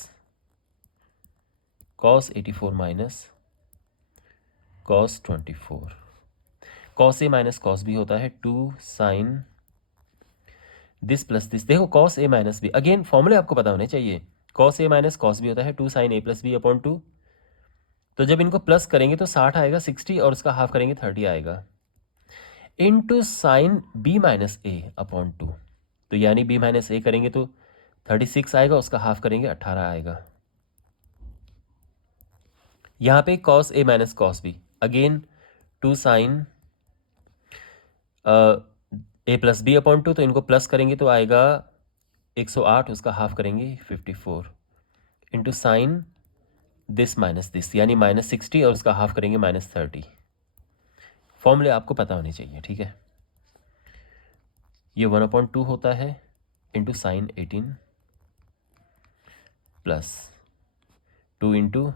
cos 84 minus cos 24। cos ए माइनस cos बी होता है 2 साइन दिस प्लस दिस। देखो cos ए माइनस बी, अगेन फॉर्मूले आपको पता होने चाहिए। cos ए माइनस cos बी होता है 2 साइन ए प्लस बी अपॉन 2, तो जब इनको प्लस करेंगे तो 60 आएगा, 60 और उसका हाफ करेंगे 30 आएगा, इनटू साइन बी माइनस ए अपॉन 2। तो यानी b माइनस a करेंगे तो 36 आएगा, उसका हाफ करेंगे 18 आएगा। यहाँ पे cos a minus cos b, again 2 sine a plus B upon 2, तो इनको प्लस करेंगे तो आएगा 108, उसका हाफ करेंगे 54 into sine this minus this, यानी माइनस 60 और उसका हाफ करेंगे माइनस 30। फॉर्मूले आपको पता होने चाहिए, ठीक है। ये 1/2 होता है into sine 18 plus 2 into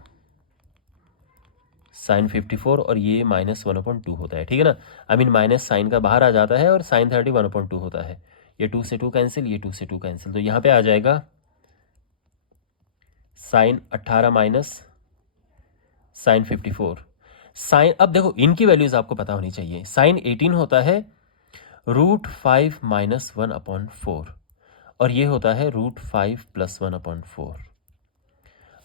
sine 54, और ये माइनस 1/2 होता है, ठीक है ना। आई मीन माइनस साइन का बाहर आ जाता है और साइन 30 1/2 होता है। ये 2 से 2 कैंसिल, ये 2 से 2 कैंसिल, तो यहाँ पे आ जाएगा साइन 18 माइनस साइन 54। साइन, अब देखो इनकी वैल्यूज आपको पता होनी चाहिए। साइन 18 होता है √5 माइनस 1/4 और ये होता है √5 प्लस 1/4।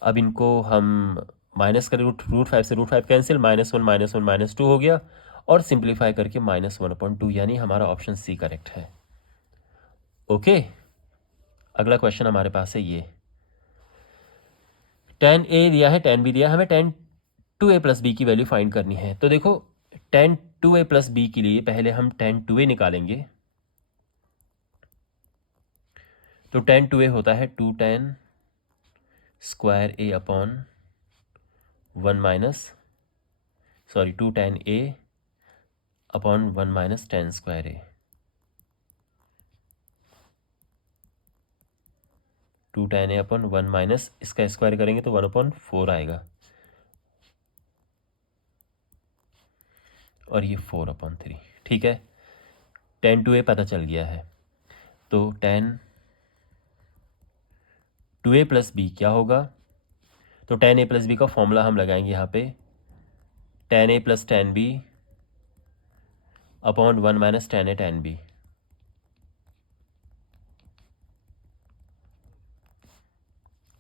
अब इनको हम माइनस करें, √5 से √5 कैंसिल, -1 -1 -2 हो गया, और सिंप्लीफाई करके -1/2, यानी हमारा ऑप्शन सी करेक्ट है। ओके, अगला क्वेश्चन हमारे पास है ये। tan a दिया है, tan b दिया है, हमें tan 2a प्लस बी की वैल्यू फाइंड करनी है। तो देखो tan 2a प्लस बी के लिए पहले हम tan 2a निकालेंगे। तो tan 2a होता है 2 tan square a upon 1 minus 2 tan a upon 1 minus tan square a, 2 tan a upon 1 minus इसका स्क्वायर करेंगे तो 1/4 आएगा, और ये 4/3, ठीक है। tan 2a पता चल गया है, तो tan 2a प्लस बी क्या होगा। तो tan a प्लस बी का फॉर्मूला हम लगाएंगे यहाँ पे, tan a plus tan b upon 1 minus tan a tan b।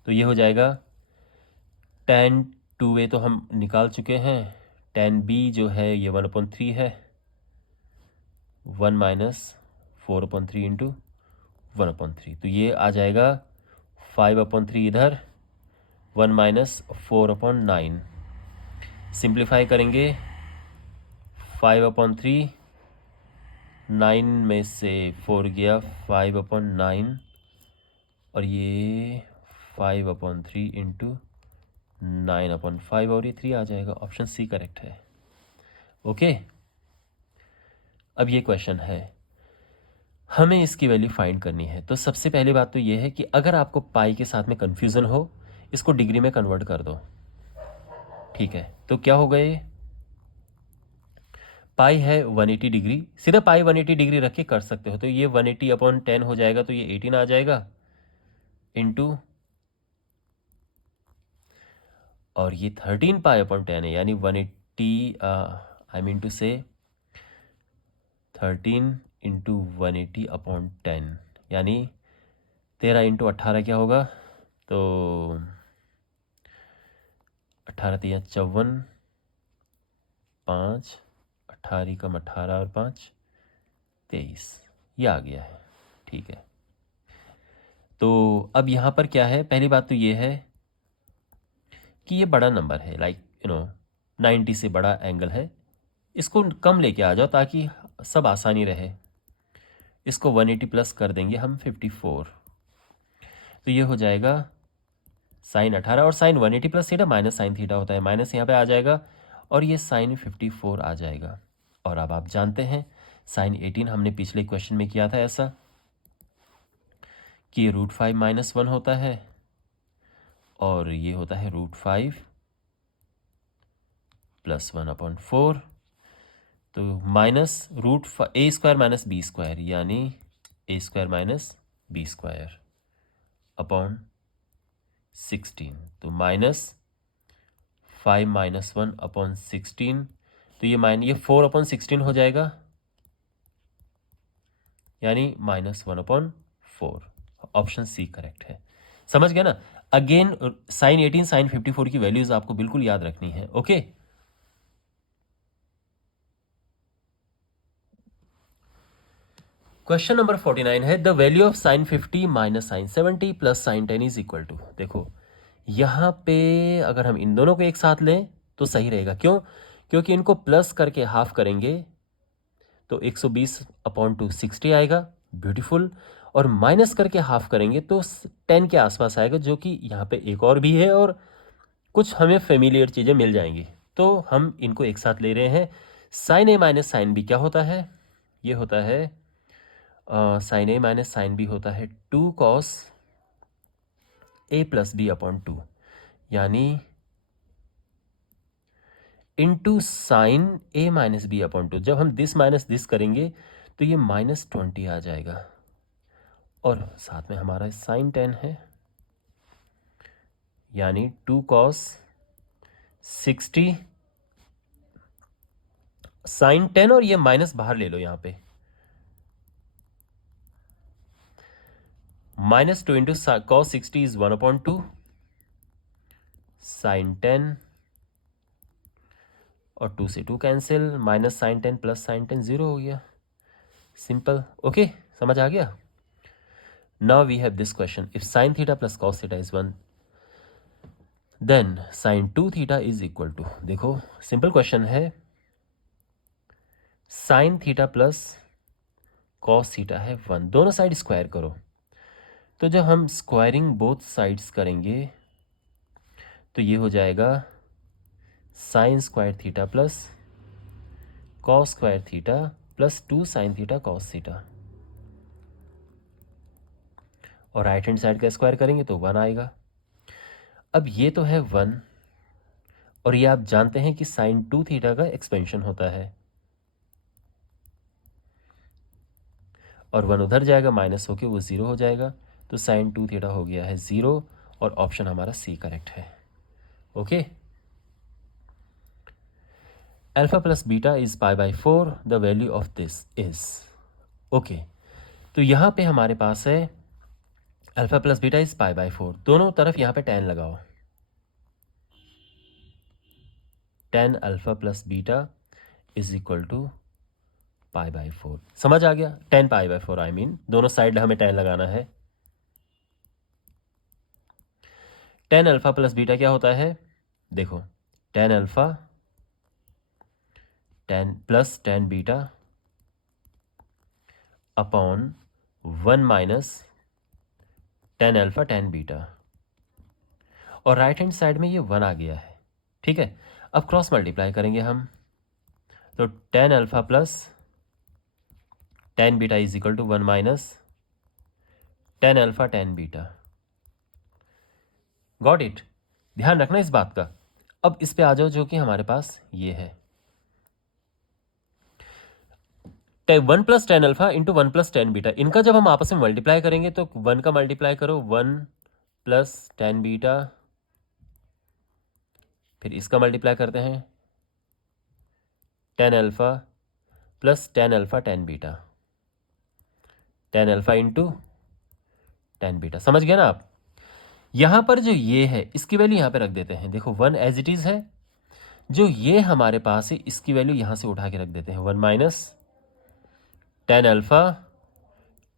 तो ये हो जाएगा tan 2a तो हम निकाल चुके हैं, tan b जो है ये 1/3 है, 1 माइनस 4/3 इंटू 1/3, तो ये आ जाएगा 5/3 इधर, 1 माइनस 4/9। सिंप्लीफाई करेंगे 5/3, 9 में से 4 गया, 5/9, और ये 5/3 इंटू 9/5, और ये 3 आ जाएगा। ऑप्शन सी करेक्ट है। ओके, अब ये क्वेश्चन है, हमें इसकी वैल्यू फाइंड करनी है। तो सबसे पहली बात तो ये है कि अगर आपको पाई के साथ में कन्फ्यूज़न हो, इसको डिग्री में कन्वर्ट कर दो, ठीक है। तो क्या होगा, ये पाई है 180 डिग्री, सीधा पाई 180 डिग्री रख के कर सकते हो। तो ये 180/10 हो जाएगा, तो ये 18 आ जाएगा इंटू, और ये 13 पाई/10 है, यानी 180, आई मीन टू से 13 इंटू 180/10, यानी 13 इंटू 18 क्या होगा, तो 18 3 54, 5 18 कम 18 और 5 23, ये आ गया है, ठीक है। तो अब यहाँ पर क्या है, पहली बात तो ये है कि ये बड़ा नंबर है, लाइक 90 से बड़ा एंगल है, इसको कम लेके आ जाओ ताकि सब आसानी रहे। इसको 180 प्लस कर देंगे हम 54, तो ये हो जाएगा साइन 18, और sine 180 plus theta minus sine theta होता है, माइनस यहाँ पे आ जाएगा, और ये साइन 54 आ जाएगा। और अब आप जानते हैं साइन 18 हमने पिछले क्वेश्चन में किया था ऐसा कि √5 माइनस 1 होता है, और ये होता है √5 प्लस 1/4, तो माइनस a² माइनस b², यानी a² माइनस b² अपॉन 16, तो -5 माइनस 1/16, तो ये 4/16 हो जाएगा, यानी -1/4। ऑप्शन सी करेक्ट है। समझ गया ना। अगेन साइन 18 साइन 54 की वैल्यूज आपको बिल्कुल याद रखनी है। ओके, क्वेश्चन नंबर 49 है the value of sine 50 minus sine 70 plus sine 10 is equal to. देखो यहाँ पे अगर हम इन दोनों को एक साथ लें तो सही रहेगा। क्यों? क्योंकि इनको प्लस करके हाफ करेंगे तो 120/2 60 आएगा, ब्यूटीफुल। और माइनस करके हाफ करेंगे तो 10 के आसपास आएगा, जो कि यहाँ पे एक और भी है और कुछ हमें फेमिलियर चीज़ें मिल जाएंगी। तो हम इनको एक साथ ले रहे हैं। साइन ए माइनस साइन बी क्या होता है? ये होता है साइन ए माइनस साइन बी होता है 2 cos ए प्लस बी अपॉन 2, यानी इंटू साइन ए माइनस बी अपॉन 2। जब हम दिस माइनस दिस करेंगे तो ये -20 आ जाएगा, और साथ में हमारा साइन 10 है, यानी 2 cos 60 साइन 10, और ये माइनस बाहर ले लो यहाँ पे, -2 इंटू cos 60 इज 1/2 साइन 10, और 2 से 2 cancel, minus sine 10 plus sine 10 0 हो गया। सिंपल। ओके, समझ आ गया? Now we have this question, if sine theta plus cos theta is 1 then sine 2 theta is equal to. देखो सिंपल क्वेश्चन है, sine theta plus cos theta है 1, दोनों side square करो। तो जब हम स्क्वायरिंग बोथ साइड्स करेंगे तो ये हो जाएगा sign square theta plus cos square theta plus 2 sine theta cos theta, और राइट हैंड साइड का स्क्वायर करेंगे तो 1 आएगा। अब ये तो है 1, और ये आप जानते हैं कि साइन 2 थीटा का एक्सपेंशन होता है, और 1 उधर जाएगा, माइनस होके वो 0 हो जाएगा, तो साइन 2 थीटा हो गया है 0, और ऑप्शन हमारा सी करेक्ट है। Okay, alpha plus beta is π/4, the value of this is. Okay, तो यहाँ पे हमारे पास है अल्फा प्लस बीटा इज π/4, दोनों तरफ यहाँ पे 10 लगाओ, 10 alpha plus beta is equal to π/4। समझ आ गया? 10 π/4 आई मीन, दोनों साइड हमें 10 लगाना है। 10 अल्फा प्लस बीटा क्या होता है? देखो 10 alpha 10 plus 10 beta upon 1 minus 10 alpha 10 beta, और राइट हैंड साइड में ये 1 आ गया है। ठीक है, अब क्रॉस मल्टीप्लाई करेंगे हम, तो 10 alpha plus 10 beta is equal to 1 minus 10 alpha 10 beta. Got it? ध्यान रखना इस बात का। अब इस पे आ जाओ, जो कि हमारे पास ये है 1 plus 10 alpha into 1 plus 10 beta. इनका जब हम आपस में मल्टीप्लाई करेंगे तो 1 का मल्टीप्लाई करो 1 प्लस 10 बीटा, फिर इसका मल्टीप्लाई करते हैं 10 alpha plus 10 alpha 10 beta, 10 alpha into 10 beta. समझ गया ना आप? यहां पर जो ये है इसकी वैल्यू यहां पे रख देते हैं। देखो 1 एज इट इज है, जो ये हमारे पास है इसकी वैल्यू यहां से उठा के रख देते हैं 1 माइनस 10 अल्फा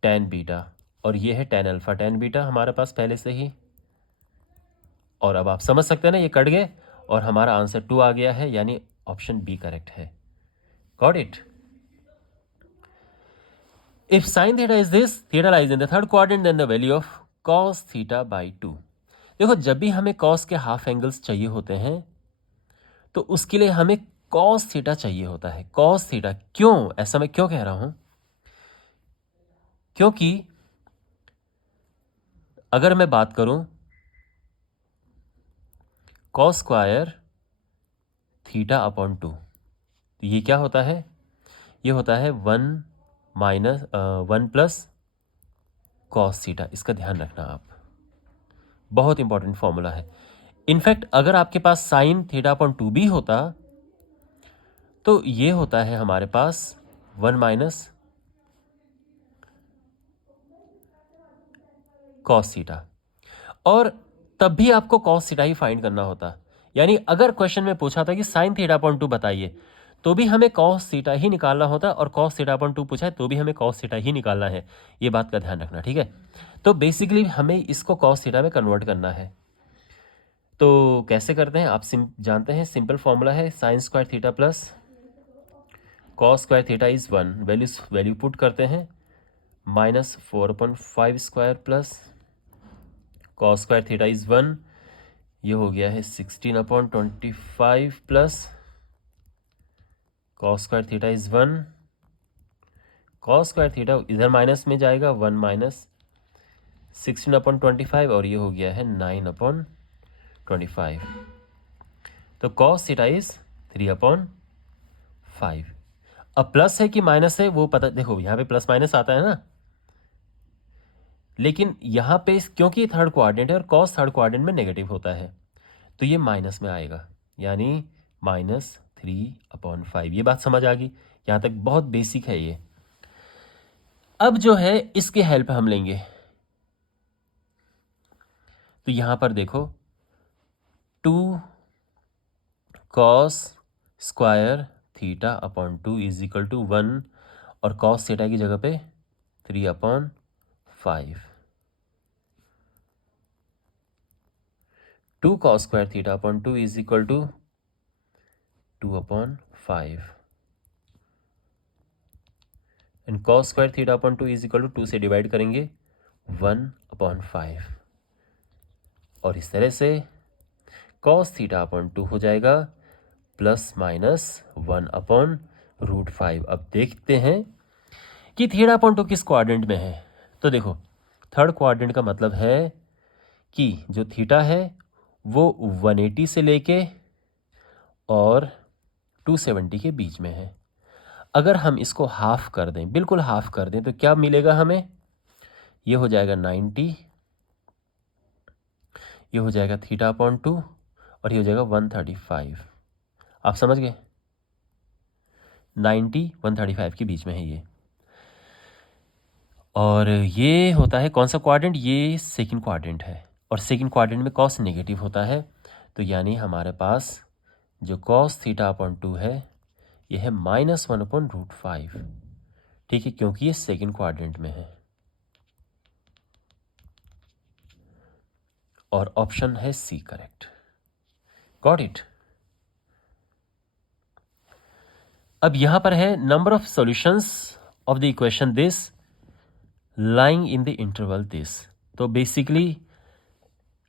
10 बीटा, और ये है 10 अल्फा 10 बीटा हमारे पास पहले से ही। और अब आप समझ सकते हैं ना, ये कट गए और हमारा आंसर 2 आ गया है, यानी ऑप्शन बी करेक्ट है। Got it? If sine theta is this, theta lies in the third quadrant, then the value of cos theta by 2। देखो जब भी हमें कॉस के हाफ एंगल्स चाहिए होते हैं तो उसके लिए हमें कॉस थीटा चाहिए होता है। कॉस थीटा क्यों, ऐसा मैं क्यों कह रहा हूं? क्योंकि अगर मैं बात करूं कॉस स्क्वायर थीटा अपॉन 2, तो ये क्या होता है? ये होता है 1 माइनस 1 प्लस कॉस थीटा। इसका ध्यान रखना आप, बहुत इंपॉर्टेंट फॉर्मूला है। इनफैक्ट अगर आपके पास साइन थीटा अपॉन 2 भी होता तो ये होता है हमारे पास 1 माइनस कॉस थीटा, और तब भी आपको कॉस थीटा ही फाइंड करना होता। यानी अगर क्वेश्चन में पूछा था कि साइन थीटा अपॉन 2 बताइए, तो भी हमें कॉस थीटा ही निकालना होता है, और कॉस थीटा अपन 2 पूछा है तो भी हमें कॉस थीटा ही निकालना है, ये बात का ध्यान रखना, ठीक है। तो बेसिकली हमें इसको कॉस थीटा में कन्वर्ट करना है। तो कैसे करते हैं आप जानते हैं, सिंपल फॉर्मूला है sign square theta plus cos square theta is 1, value put करते हैं, -4/5 square plus cos square theta is 1, ये हो गया है 16/25 plus cos square theta is 1, cos square theta इधर माइनस में जाएगा, 1 माइनस 16/25, और ये हो गया है 9/25। तो कॉस थीटा इज 3/5। अब प्लस है कि माइनस है वो पता, देखो यहाँ पे प्लस माइनस आता है ना, लेकिन यहाँ पे क्योंकि थर्ड क्वाड्रेंट है और कॉस थर्ड क्वाड्रेंट में नेगेटिव होता है, तो ये माइनस में आएगा, यानी -3/5। ये बात समझ आ गई, यहाँ तक बहुत बेसिक है ये। अब जो है इसकी हेल्प हम लेंगे, तो यहाँ पर देखो 2 cos square theta upon 2 is equal to 1, और कॉस थीटा की जगह पे 3/5। 2 cos square theta upon 2 is equal to 2/5, and cos square theta upon 2 is equal to 2 से डिवाइड करेंगे 1/5, और इस तरह से कॉस थीटा अपॉन 2 हो जाएगा +/(1/√5)। अब देखते हैं कि थीटा अपॉन 2 किस क्वाड्रेंट में है। तो देखो थर्ड क्वाड्रेंट का मतलब है कि जो थीटा है वो 180 से लेके और 270 के बीच में है। अगर हम इसको हाफ कर दें, बिल्कुल हाफ कर दें, तो क्या मिलेगा हमें, ये हो जाएगा 90, ये हो जाएगा थीटा अपॉन 2, और ये हो जाएगा 135। आप समझ गए, 90 135 के बीच में है ये, और ये होता है कौन सा क्वाड्रेंट, ये सेकंड क्वाड्रेंट है, और सेकंड क्वाड्रेंट में कॉस नेगेटिव होता है, तो यानी हमारे पास जो कॉस थीटा अपॉन 2 है ये है -1/√5, ठीक है, क्योंकि ये सेकंड क्वाड्रेंट में है, और ऑप्शन है सी करेक्ट। Got it. अब यहां पर है number of solutions of the equation this lying in the interval this. तो बेसिकली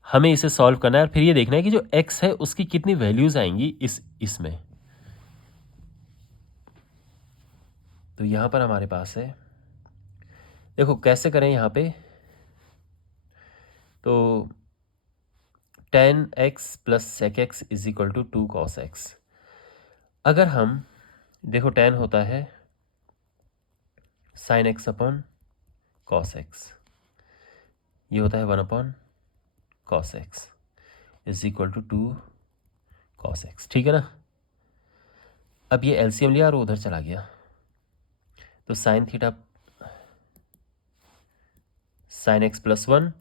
हमें इसे सॉल्व करना है और फिर ये देखना है कि जो x है उसकी कितनी वैल्यूज आएंगी इसमें। तो यहां पर हमारे पास है, देखो कैसे करें यहाँ पे, तो tan x + sec x is equal to 2 cos x। अगर हम देखो tan होता है sin x upon cos x, ये होता है 1/cos x is equal to 2 cos x, ठीक है ना। अब ये एलसीएम लिया और उधर चला गया, तो sin theta sin x + 1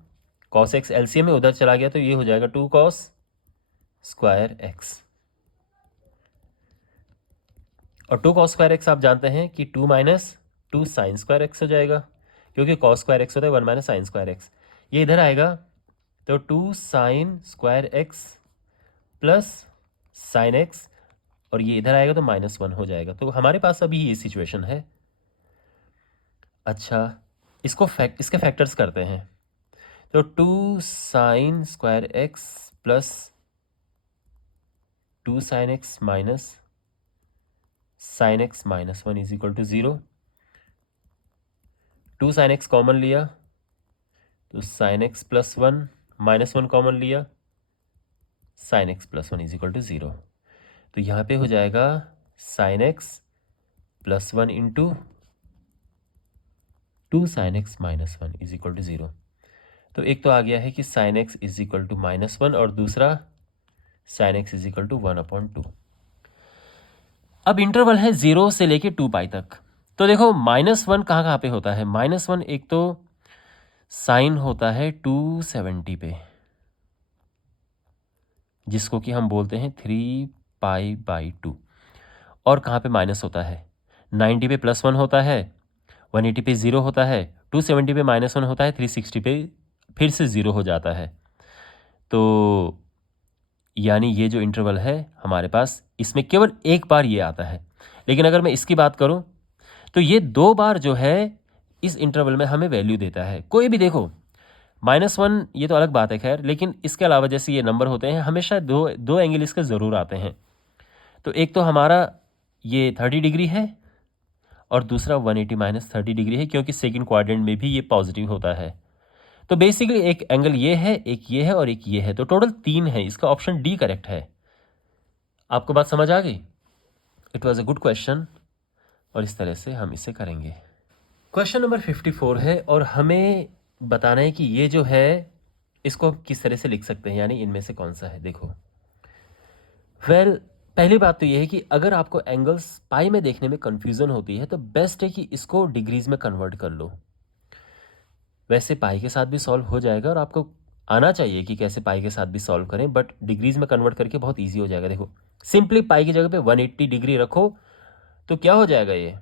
cos x LCM में उधर चला गया, तो ये हो जाएगा 2 cos स्क्वायर x, और 2 cos स्क्वायर x आप जानते हैं कि 2 - 2 sin स्क्वायर x हो जाएगा, क्योंकि cos स्क्वायर x होता है 1 - sin स्क्वायर x। ये इधर आएगा तो 2 sin square x plus sin x, और ये इधर आएगा तो -1 हो जाएगा। तो हमारे पास अभी ये सिचुएशन है। अच्छा, इसके फैक्टर्स करते हैं, तो 2 sin square x plus 2 sin x माइनस sin x -1 is equal to 0। 2 sin x common लिया तो sin x + 1 -1 कॉमन लिया, sin x + 1 is equal to 0। तो यहाँ पे हो जाएगा sin x + 1 into 2 sin x -1 is equal to 0। तो एक तो आ गया है कि sin x is equal to -1, और दूसरा sin x is equal to 1/2। अब इंटरवल है 0 से लेके 2π तक। तो देखो -1 कहाँ कहाँ पे होता है, -1 एक तो साइन होता है 270 पे, जिसको कि हम बोलते हैं 3π/2, और कहाँ पे माइनस होता है? 90 पे +1 होता है, 180 पे 0 होता है, 270 पे -1 होता है, 360 पे फिर से 0 हो जाता है। तो यानी ये जो इंटरवल है हमारे पास, इसमें केवल एक बार ये आता है। लेकिन अगर मैं इसकी बात करूं तो ये 2 बार जो है इस इंटरवल में हमें वैल्यू देता है। कोई भी देखो, -1 ये तो अलग बात है खैर, लेकिन इसके अलावा जैसे ये नंबर होते हैं हमेशा दो एंगल इसके ज़रूर आते हैं। तो एक तो हमारा ये 30 डिग्री है और दूसरा 180 - 30 डिग्री है, क्योंकि सेकंड क्वाड्रेंट में भी ये पॉजिटिव होता है। तो बेसिकली एक एंगल ये है, एक ये है और एक ये है, तो टोटल 3 है। इसका ऑप्शन डी करेक्ट है। आपको बात समझ आ गई? It was a good question और इस तरह से हम इसे करेंगे। क्वेश्चन नंबर 54 है और हमें बताना है कि ये जो है इसको किस तरह से लिख सकते हैं, यानी इनमें से कौन सा है। देखो पहली बात तो ये है कि अगर आपको एंगल्स पाई में देखने में कन्फ्यूज़न होती है तो बेस्ट है कि इसको डिग्रीज में कन्वर्ट कर लो। वैसे पाई के साथ भी सॉल्व हो जाएगा और आपको आना चाहिए कि कैसे पाई के साथ भी सॉल्व करें, बट डिग्रीज में कन्वर्ट करके बहुत ईजी हो जाएगा। देखो सिंपली पाई की जगह पे 180 डिग्री रखो तो क्या हो जाएगा, ये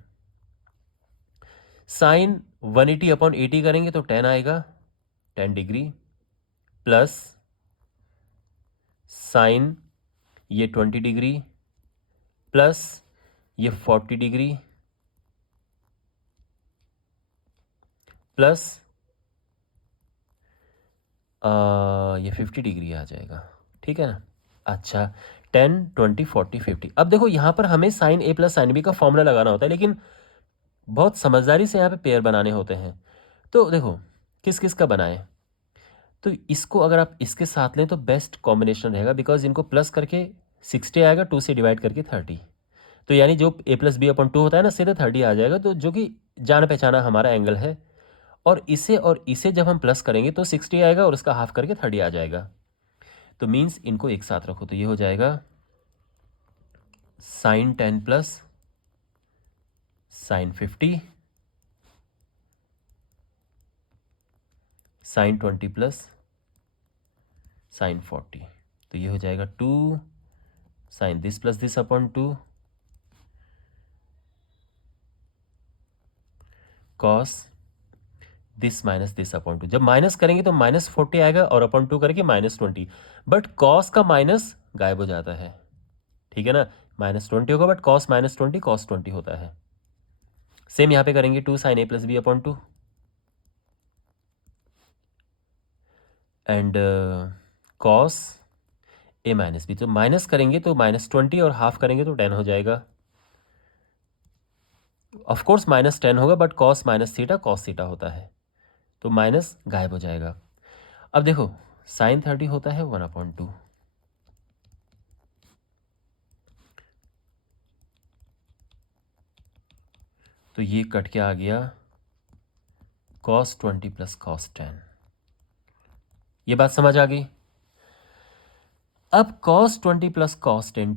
साइन 180/80 करेंगे तो 10 आएगा, 10 डिग्री, प्लस साइन ये 20 डिग्री, प्लस ये 40 डिग्री, प्लस ये 50 डिग्री आ जाएगा। ठीक है ना? अच्छा, 10, 20, 40, 50। अब देखो यहाँ पर हमें साइन ए प्लस साइन बी का फॉर्मूला लगाना होता है, लेकिन बहुत समझदारी से यहाँ पे पेयर बनाने होते हैं। तो देखो किस किस का बनाएं, तो इसको अगर आप इसके साथ लें तो बेस्ट कॉम्बिनेशन रहेगा, बिकॉज इनको प्लस करके 60 आएगा, 2 से डिवाइड करके 30, तो यानी जो a + b/2 होता है ना, सीधे 30 आ जाएगा, तो जो कि जान पहचाना हमारा एंगल है। और इसे जब हम प्लस करेंगे तो 60 आएगा और उसका हाफ करके 30 आ जाएगा। तो मीन्स इनको एक साथ रखो तो ये हो जाएगा sine 10 plus sine 50, sine 20 plus sine 40, तो ये हो जाएगा 2 साइन दिस प्लस दिस/2 कॉस दिस माइनस दिस/2। जब माइनस करेंगे तो -40 आएगा और /2 करके -20, बट कॉस का माइनस गायब हो जाता है। ठीक है ना? -20 होगा बट कॉस -20 कॉस 20 होता है। सेम यहाँ पे करेंगे 2 sine a + b/2 and cos a - b। तो माइनस करेंगे तो -20 और हाफ करेंगे तो 10 हो जाएगा। ऑफ कोर्स -10 होगा but cos -theta cos theta होता है, तो माइनस गायब हो जाएगा। अब देखो साइन 30 होता है 1/2, तो ये कट के आ गया cos 20 + cos 10। ये बात समझ आ गई? अब cos 20 + cos 10,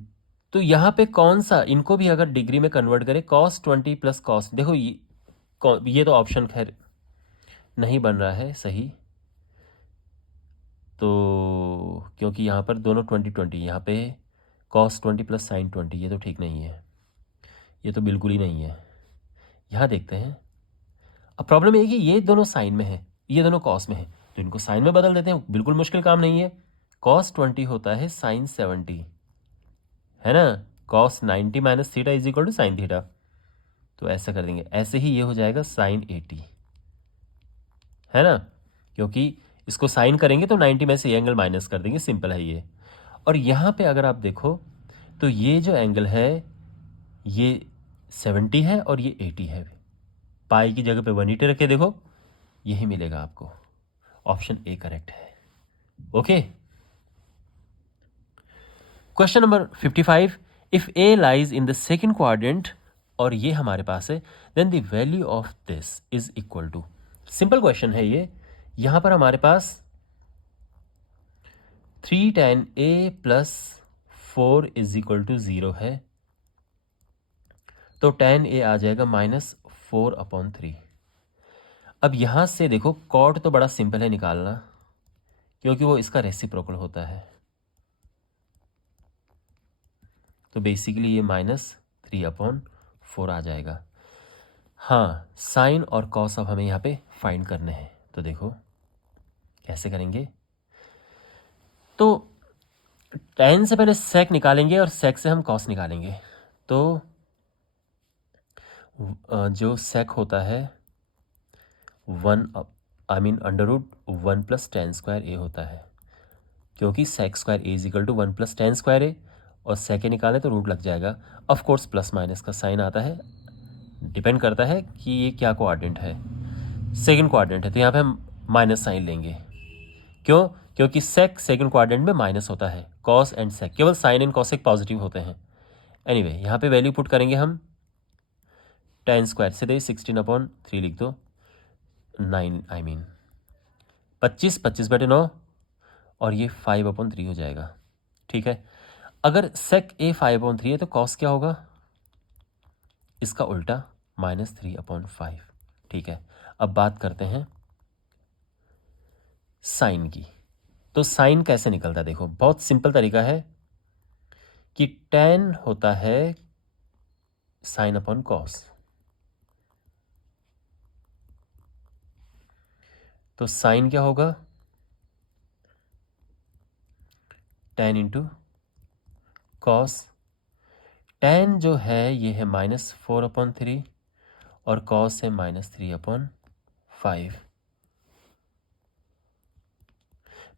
तो यहाँ पे कौन सा, इनको भी अगर डिग्री में कन्वर्ट करें, cos 20 + cos, देखो ये तो ऑप्शन खैर नहीं बन रहा है सही, तो क्योंकि यहाँ पर दोनों 20, यहाँ पे cos 20 + sin 20, ये तो ठीक नहीं है, ये तो बिल्कुल ही नहीं है। यहाँ देखते हैं। अब प्रॉब्लम ये है कि ये दोनों साइन में है, ये दोनों कॉस में है, तो इनको साइन में बदल देते हैं, बिल्कुल मुश्किल काम नहीं है। cos 20 होता है sin 70, है ना? cos 90 - थीटा = sin थीटा, तो ऐसा कर देंगे। ऐसे ही ये हो जाएगा sin 80, है ना? क्योंकि इसको साइन करेंगे तो 90 में से ये एंगल माइनस कर देंगे, सिंपल है ये। और यहाँ पे अगर आप देखो तो ये जो एंगल है ये 70 है और ये 80 है। पाई की जगह पे 180 रखे, देखो यही मिलेगा आपको। ऑप्शन ए करेक्ट है। Okay, question number 55, if A lies in the second quadrant, और ये हमारे पास है, then the value of this is equal to. Simple question है ये। यहां पर हमारे पास 3 tan a + 4 = 0 है, तो tan a आ जाएगा -4/3। अब यहां से देखो कॉट तो बड़ा सिंपल है निकालना, क्योंकि वो इसका रेसिप्रोकल होता है, तो बेसिकली ये -3 3/4 आ जाएगा। हाँ, साइन और कॉस अब हमें यहाँ पे फाइंड करने हैं। तो देखो कैसे करेंगे। तो tan से पहले sec निकालेंगे और sec से हम cos निकालेंगे। तो जो sec होता है 1/√1 + tan² a होता है, क्योंकि sec² a = 1 + tan² a, और sec a निकालें तो रूट लग जाएगा। ऑफ कोर्स प्लस माइनस का साइन आता है, डिपेंड करता है कि ये क्या कोऑर्डिनेट है। सेकंड कोऑर्डिनेट है तो यहाँ पे हम माइनस साइन लेंगे। क्यों? क्योंकि sec सेकंड क्वाड्रेंट में माइनस होता है, cos एंड sec केवल साइन एंड cosec पॉजिटिव होते हैं। एनीवे यहाँ पे वैल्यू पुट करेंगे हम, tan² से 16/3 लिख दो, 9 25/9 और ये 5/3 हो जाएगा। ठीक है, अगर sec a 5/3 है तो cos क्या होगा? इसका उल्टा -3/5। ठीक है, अब बात करते हैं साइन की। तो साइन कैसे निकलता है? देखो बहुत सिंपल तरीका है कि tan होता है sin/cos। तो साइन क्या होगा? tan × cos। tan जो है ये है -4/3 और cos है -3/5।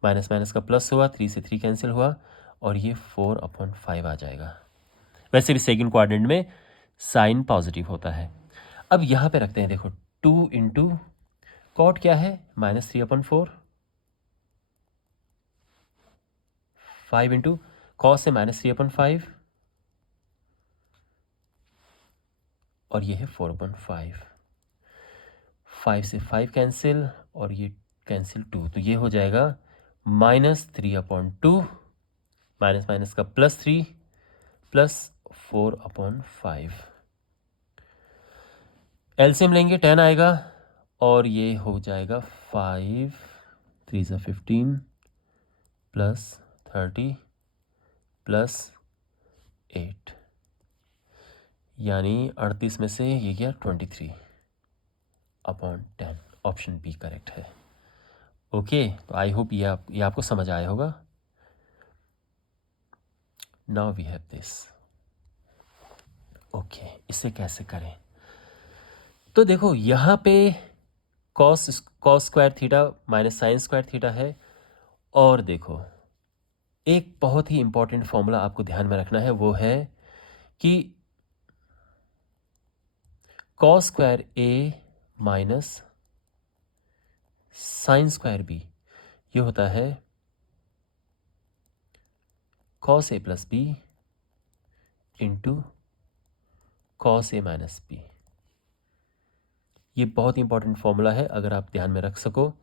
माइनस माइनस का प्लस हुआ, 3 से 3 कैंसिल हुआ और ये 4/5 आ जाएगा। वैसे भी सेकंड क्वाड्रेंट में साइन पॉजिटिव होता है। अब यहाँ पे रखते हैं, देखो 2 × cot क्या है? -3/4। 5 × cos है -3/5 और ये है 4/5। 5 से 5 कैंसिल और ये कैंसिल 2, तो ये हो जाएगा -3/2, माइनस माइनस का +3 + 4/5। एलसीएम लेंगे 10 आएगा और ये हो जाएगा 5 3 × 15 + 30 + 8, यानी 38 में से ये गया 23/10। ऑप्शन बी करेक्ट है। ओके, तो आई होप ये आपको समझ आया होगा। Now we have this. Okay, इसे कैसे करें? तो देखो यहाँ पे cos² theta minus sin² theta है, और देखो एक बहुत ही इंपॉर्टेंट फॉर्मूला आपको ध्यान में रखना है, वो है कि cos² a minus sin² b ये होता है cos a + b × cos a - b। ये बहुत इंपॉर्टेंट फॉर्मूला है, अगर आप ध्यान में रख सको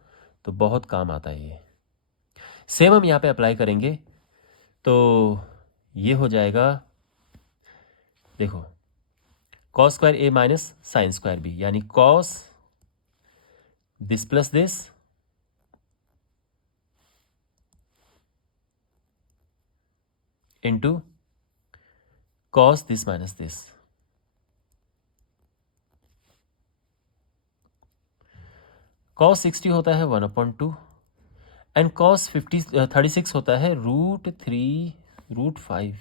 तो बहुत काम आता है ये। सेम हम यहाँ पे अप्लाई करेंगे, तो ये हो जाएगा, देखो cos² a minus sin² b, यानी cos this plus this into cos this minus this. cos 60 होता है 1/2 एंड cos 36 होता है √3√5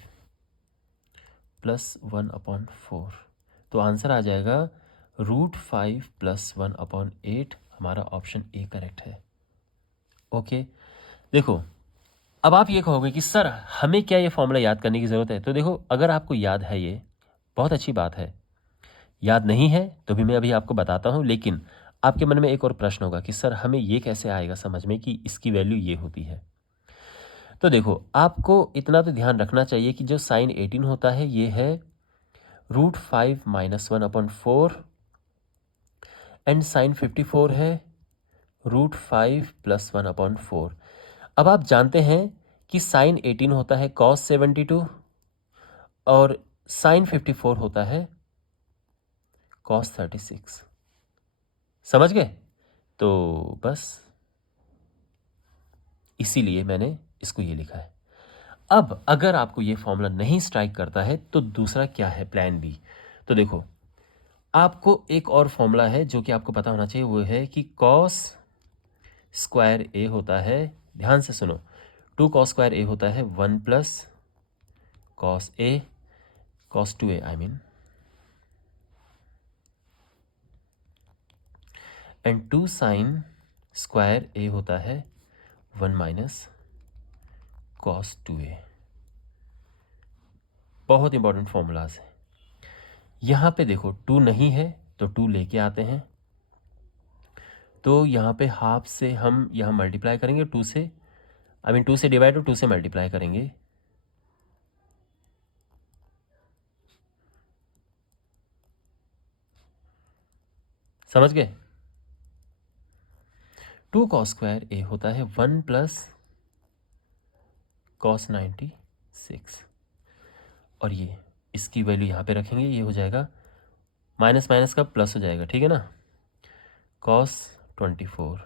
+ 1/4। तो आंसर आ जाएगा √5 + 1/8। हमारा ऑप्शन ए करेक्ट है। ओके, देखो अब आप ये कहोगे कि सर हमें क्या ये फॉर्मूला याद करने की ज़रूरत है? तो देखो अगर आपको याद है ये बहुत अच्छी बात है, याद नहीं है तो भी मैं अभी आपको बताता हूँ, लेकिन आपके मन में एक और प्रश्न होगा कि सर हमें ये कैसे आएगा समझ में कि इसकी वैल्यू ये होती है। तो देखो आपको इतना तो ध्यान रखना चाहिए कि जो sin 18 होता है ये है √5 - 1/4 एंड sin 54 है √5 + 1/4। अब आप जानते हैं कि sin 18 होता है cos 72 और sin 54 होता है cos 36। समझ गए? तो बस इसीलिए मैंने इसको ये लिखा है। अब अगर आपको ये फॉर्मूला नहीं स्ट्राइक करता है तो दूसरा क्या है, प्लान बी। तो देखो, आपको एक और फॉर्मूला है जो कि आपको पता होना चाहिए, वो है कि कॉस स्क्वायर ए होता है, ध्यान से सुनो, 2 कॉस स्क्वायर ए होता है 1 plus cos A, cos 2a I mean, and 2 sine square A होता है 1 माइनस कॉस 2a। बहुत इंपॉर्टेंट फॉर्मूलाज है। यहाँ पे देखो 2 नहीं है तो 2 लेके आते हैं, तो यहाँ पे हाफ से हम यहाँ मल्टीप्लाई करेंगे 2 से, आई मीन 2 से डिवाइड और 2 से मल्टीप्लाई करेंगे, समझ गए। 2 कॉस स्क्वायर ए होता है 1 प्लस कॉस 96, और ये इसकी वैल्यू यहाँ पे रखेंगे, ये हो जाएगा माइनस माइनस का प्लस हो जाएगा, ठीक है ना, कॉस 24,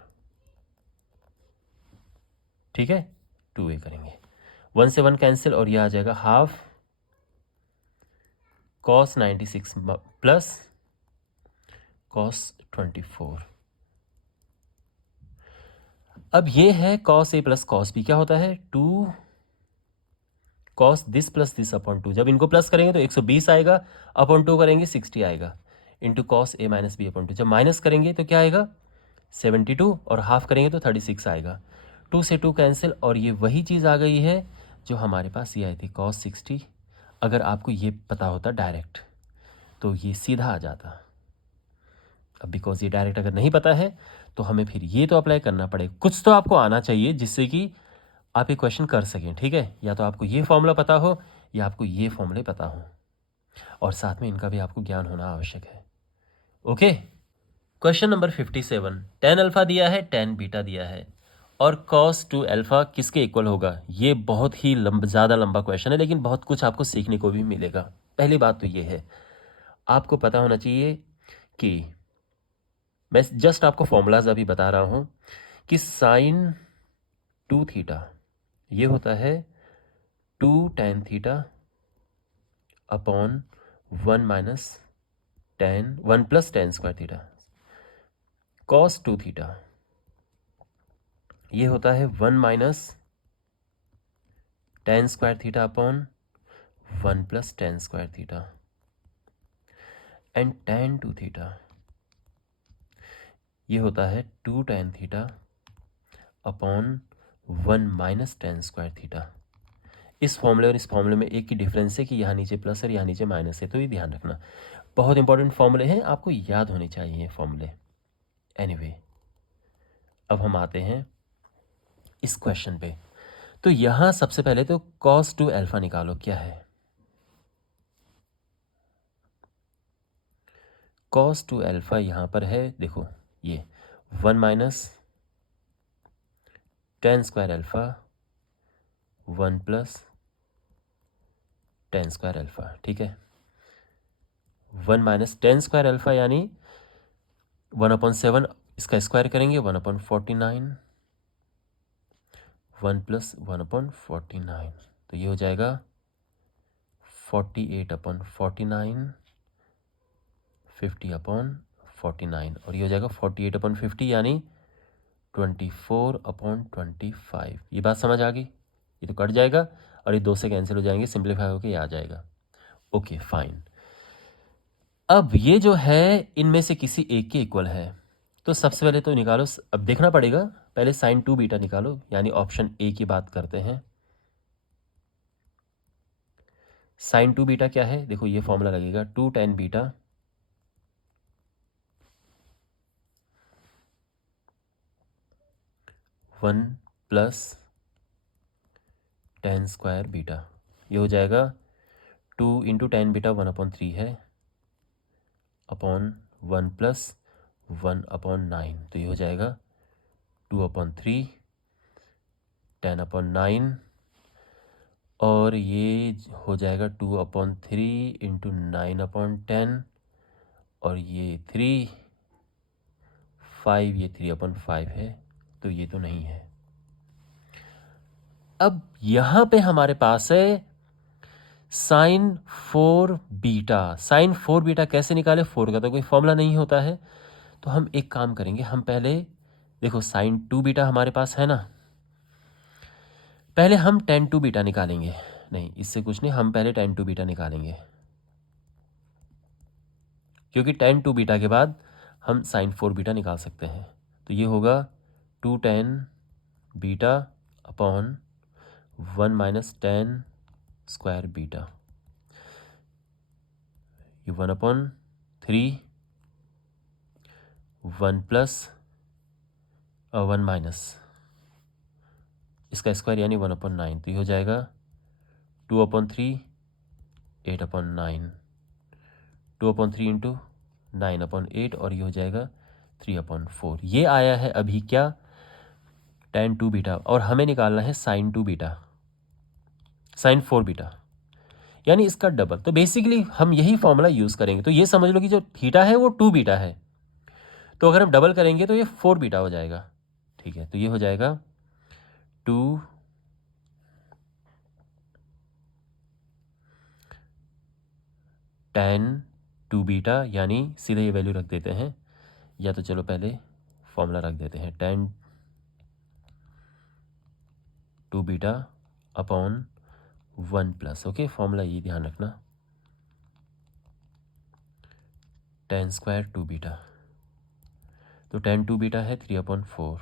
ठीक है, 2a करेंगे, 1 से 1 कैंसिल और ये आ जाएगा हाफ कॉस 96 प्लस कॉस 24। अब ये है cos A plus cos B, क्या होता है 2 cos this plus this upon 2, जब इनको प्लस करेंगे तो 120 आएगा, अपॉन 2 करेंगे 60 आएगा, into cos A minus B upon 2, जब माइनस करेंगे तो क्या आएगा 72, और हाफ करेंगे तो 36 आएगा, 2 से 2 कैंसिल, और ये वही चीज़ आ गई है जो हमारे पास ये आई थी कॉस 60। अगर आपको ये पता होता डायरेक्ट तो ये सीधा आ जाता, अब बिकॉज ये डायरेक्ट अगर नहीं पता है तो हमें फिर ये तो अप्लाई करना पड़ेगा, कुछ तो आपको आना चाहिए जिससे कि आप ये क्वेश्चन कर सकें, ठीक है, या तो आपको ये फॉर्मूला पता हो या आपको ये फॉर्मूले पता हो, और साथ में इनका भी आपको ज्ञान होना आवश्यक है। Okay, question number 57, tan alpha दिया है, टेन बीटा दिया है, और कॉस 2 अल्फा किसके इक्वल होगा। ये बहुत ही ज़्यादा लंबा क्वेश्चन है, लेकिन बहुत कुछ आपको सीखने को भी मिलेगा। पहली बात तो ये है, आपको पता होना चाहिए कि मैं जस्ट आपको फॉर्मूलाज अभी बता रहा हूँ कि साइन 2 थीटा ये होता है 2 tan theta upon 1 minus 1 plus tan square theta, cos 2 theta ये होता है 1 minus tan square theta upon 1 plus tan square theta, and tan 2 theta ये होता है 2 tan theta upon 1 minus tan square theta. इस फॉर्मूले और इस फॉर्मूले में एक ही डिफरेंस है कि यहाँ नीचे प्लस है, यहाँ नीचे माइनस है, तो ये ध्यान रखना, बहुत इंपॉर्टेंट फॉर्मूले हैं, आपको याद होने चाहिए ये फॉर्मूले। एनीवे, अब हम आते हैं इस क्वेश्चन पे। तो यहाँ सबसे पहले तो cos 2 अल्फा निकालो, क्या है cos 2 अल्फा, यहाँ पर है देखो ये 1 minus tan square alpha 1 plus tan square alpha, ठीक है, 1 माइनस tan स्क्वायर अल्फा यानी 1/7, इसका स्क्वायर करेंगे 1/49, 1 प्लस 1/49, तो ये हो जाएगा 48/49, 50/49, और ये हो जाएगा 48/50 यानी 24/25। ये बात समझ आ गई, ये तो कट जाएगा और ये 2 से कैंसिल हो जाएंगे, सिंप्लीफाई होकर ये आ जाएगा। ओके फाइन, अब ये जो है इनमें से किसी एक के इक्वल है, तो सबसे पहले तो निकालो, अब देखना पड़ेगा, पहले साइन 2 बीटा निकालो, यानी ऑप्शन ए की बात करते हैं। साइन 2 बीटा क्या है, देखो ये फॉर्मूला लगेगा 2 tan beta 1 plus tan square beta, ये हो जाएगा 2 इंटू tan बीटा 1/3 है अपॉन 1 प्लस 1/9, तो ये हो जाएगा 2/3 10/9, और ये हो जाएगा 2/3 इंटू 9/10, और ये 3 5, ये 3/5 है, तो ये तो नहीं है। अब यहाँ पे हमारे पास है साइन 4 बीटा। साइन 4 बीटा कैसे निकाले? 4 का तो कोई फॉर्मूला नहीं होता है, तो हम एक काम करेंगे, हम पहले देखो साइन 2 बीटा हमारे पास है ना, पहले हम tan 2 बीटा निकालेंगे। नहीं, इससे कुछ नहीं, हम पहले tan 2 बीटा निकालेंगे, क्योंकि tan 2 बीटा के बाद हम साइन 4 बीटा निकाल सकते हैं। तो ये होगा 2 tan beta upon 1 minus tan square beta, ये 1/3, 1 प्लस 1 माइनस इसका स्क्वायर यानी 1/9, तो ये हो जाएगा 2/3, 8/9, 2/3 इंटू 9/8, और ये हो जाएगा 3/4। ये आया है अभी क्या? tan 2 बीटा, और हमें निकालना है साइन 2 बीटा, साइन 4 बीटा, यानी इसका डबल। तो बेसिकली हम यही फॉर्मूला यूज़ करेंगे। तो ये समझ लो कि जो थीटा है वो 2 बीटा है, तो अगर हम डबल करेंगे तो ये 4 बीटा हो जाएगा। ठीक है, तो ये हो जाएगा 2 tan 2 बीटा, यानी सीधे ये वैल्यू रख देते हैं, या तो चलो पहले फॉर्मूला रख देते हैं, tan 2 beta upon 1 plus, okay, formula ये ध्यान रखना, tan स्क्वायर 2 बीटा, तो tan 2 बीटा है 3/4,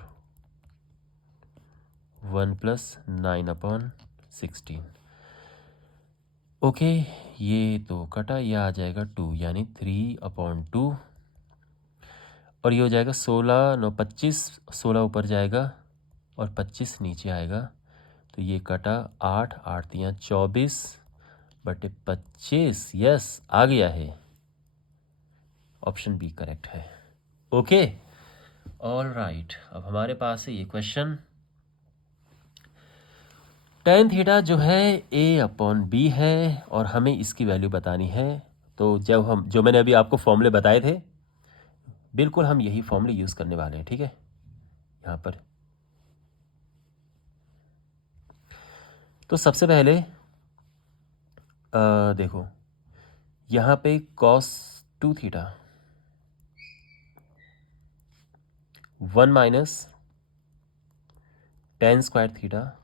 1 प्लस 9/16, ओके, ये तो कटा, ये आ जाएगा 2, यानी 3/2, और ये हो जाएगा 16 9 25, 16 ऊपर जाएगा और 25 नीचे आएगा, तो ये कटा 8 8 3 24/25, यस आ गया है, ऑप्शन बी करेक्ट है। ओके, ऑल राइट, अब हमारे पास है ये क्वेश्चन, tan थीटा जो है a/b है और हमें इसकी वैल्यू बतानी है। तो जो मैंने अभी आपको फॉर्मूले बताए थे, बिल्कुल हम यही फॉर्मूले यूज़ करने वाले हैं। ठीक है, यहाँ पर तो सबसे पहले देखो यहाँ पे cos 2 theta 1 minus tan square theta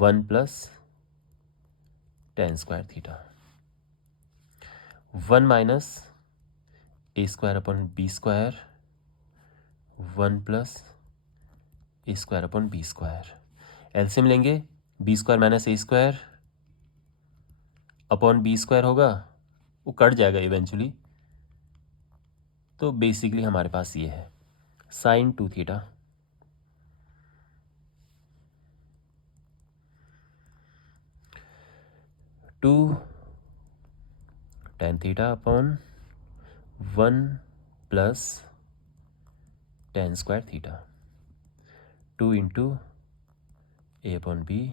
1 plus tan square theta, 1 minus a square upon b square, 1 plus a square upon b square, LCM लेंगे, b square minus a square upon b square होगा, वो cut जाएगा eventually, तो basically हमारे पास ये है sine 2 theta 2 tan theta upon 1 plus tan square theta, 2 into a upon b,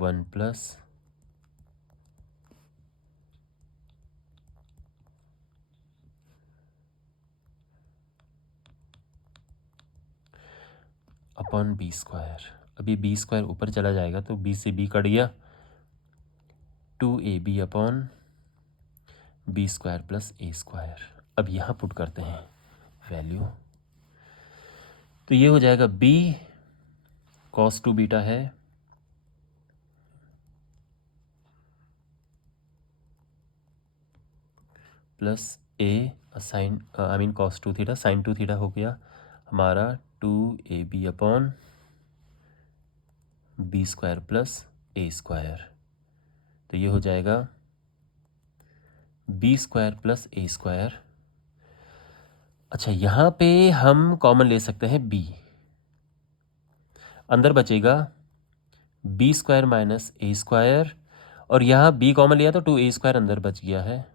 1 plus upon B square. अभी बी स्क्वायर ऊपर चला जाएगा तो बी से बी कट गया, 2ab upon B square plus A square. अब यहाँ पुट करते हैं वैल्यू, तो ये हो जाएगा b cos 2 बीटा है plus a sine cos 2 theta, sine 2 theta हो गया हमारा 2ab upon B square plus A square, तो ये हो जाएगा B square plus A square. अच्छा, यहाँ पे हम कॉमन ले सकते हैं b, अंदर बचेगा बी स्क्वायर माइनस ए स्क्वायर, और यहाँ b कॉमन लिया तो 2a स्क्वायर अंदर बच गया है,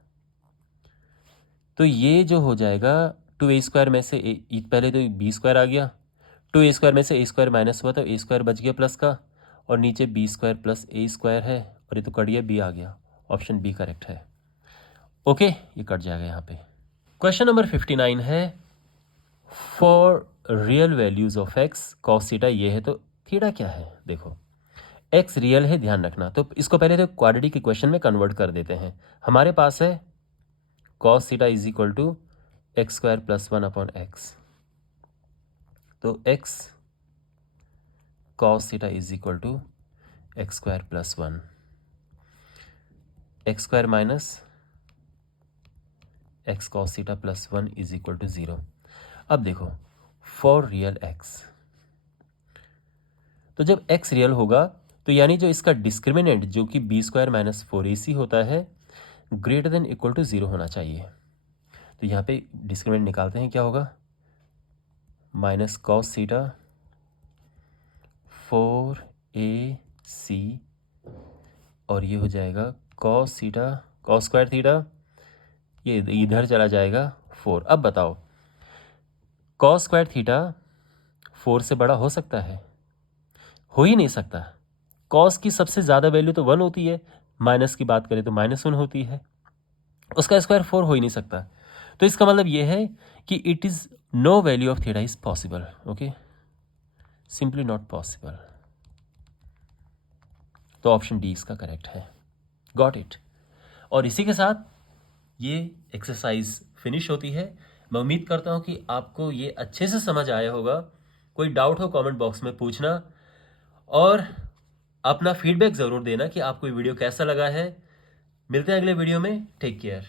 तो ये जो हो जाएगा 2a स्क्वायर में से पहले तो b स्क्वायर आ गया, 2a स्क्वायर में से a स्क्वायर माइनस हुआ तो a स्क्वायर बच गया प्लस का, और नीचे b square plus a square है, और ये तो कट गया, b आ गया, ऑप्शन बी करेक्ट है। ओके, ये कट जाएगा यहाँ पे। क्वेश्चन नंबर 59 है, for real values of x cos theta, ये है तो थीटा क्या है? देखो एक्स रियल है, ध्यान रखना। तो इसको पहले तो क्वाड्रेटिक इक्वेशन में कन्वर्ट कर देते हैं। हमारे पास है cos theta is equal to X square plus 1 upon X. तो X cos theta is equal to X square plus 1, X square minus X cos theta plus 1 is equal to 0। अब देखो फॉर रियल एक्स, तो जब x real होगा तो यानी जो इसका डिस्क्रिमिनेंट जो कि बी स्क्वायर माइनस 4ac होता है ग्रेटर देन इक्वल टू 0 होना चाहिए। तो यहाँ पे डिस्क्रिमिनेंट निकालते हैं, क्या होगा? माइनस कॉस थीटा 4ac और ये हो जाएगा cos theta cos square theta, ये इधर चला जाएगा 4। अब बताओ कॉस स्क्वायर थीटा 4 से बड़ा हो सकता है? हो ही नहीं सकता। कॉस की सबसे ज़्यादा वैल्यू तो 1 होती है, माइनस की बात करें तो -1 होती है, उसका स्क्वायर 4 हो ही नहीं सकता। तो इसका मतलब ये है कि it is no value of theta is possible. Okay, simply not possible. तो ऑप्शन डी इसका करेक्ट है। Got it. और इसी के साथ ये एक्सरसाइज फिनिश होती है। मैं उम्मीद करता हूँ कि आपको ये अच्छे से समझ आया होगा। कोई डाउट हो कमेंट बॉक्स में पूछना और अपना फीडबैक ज़रूर देना कि आपको ये वीडियो कैसा लगा है। मिलते हैं अगले वीडियो में। Take care.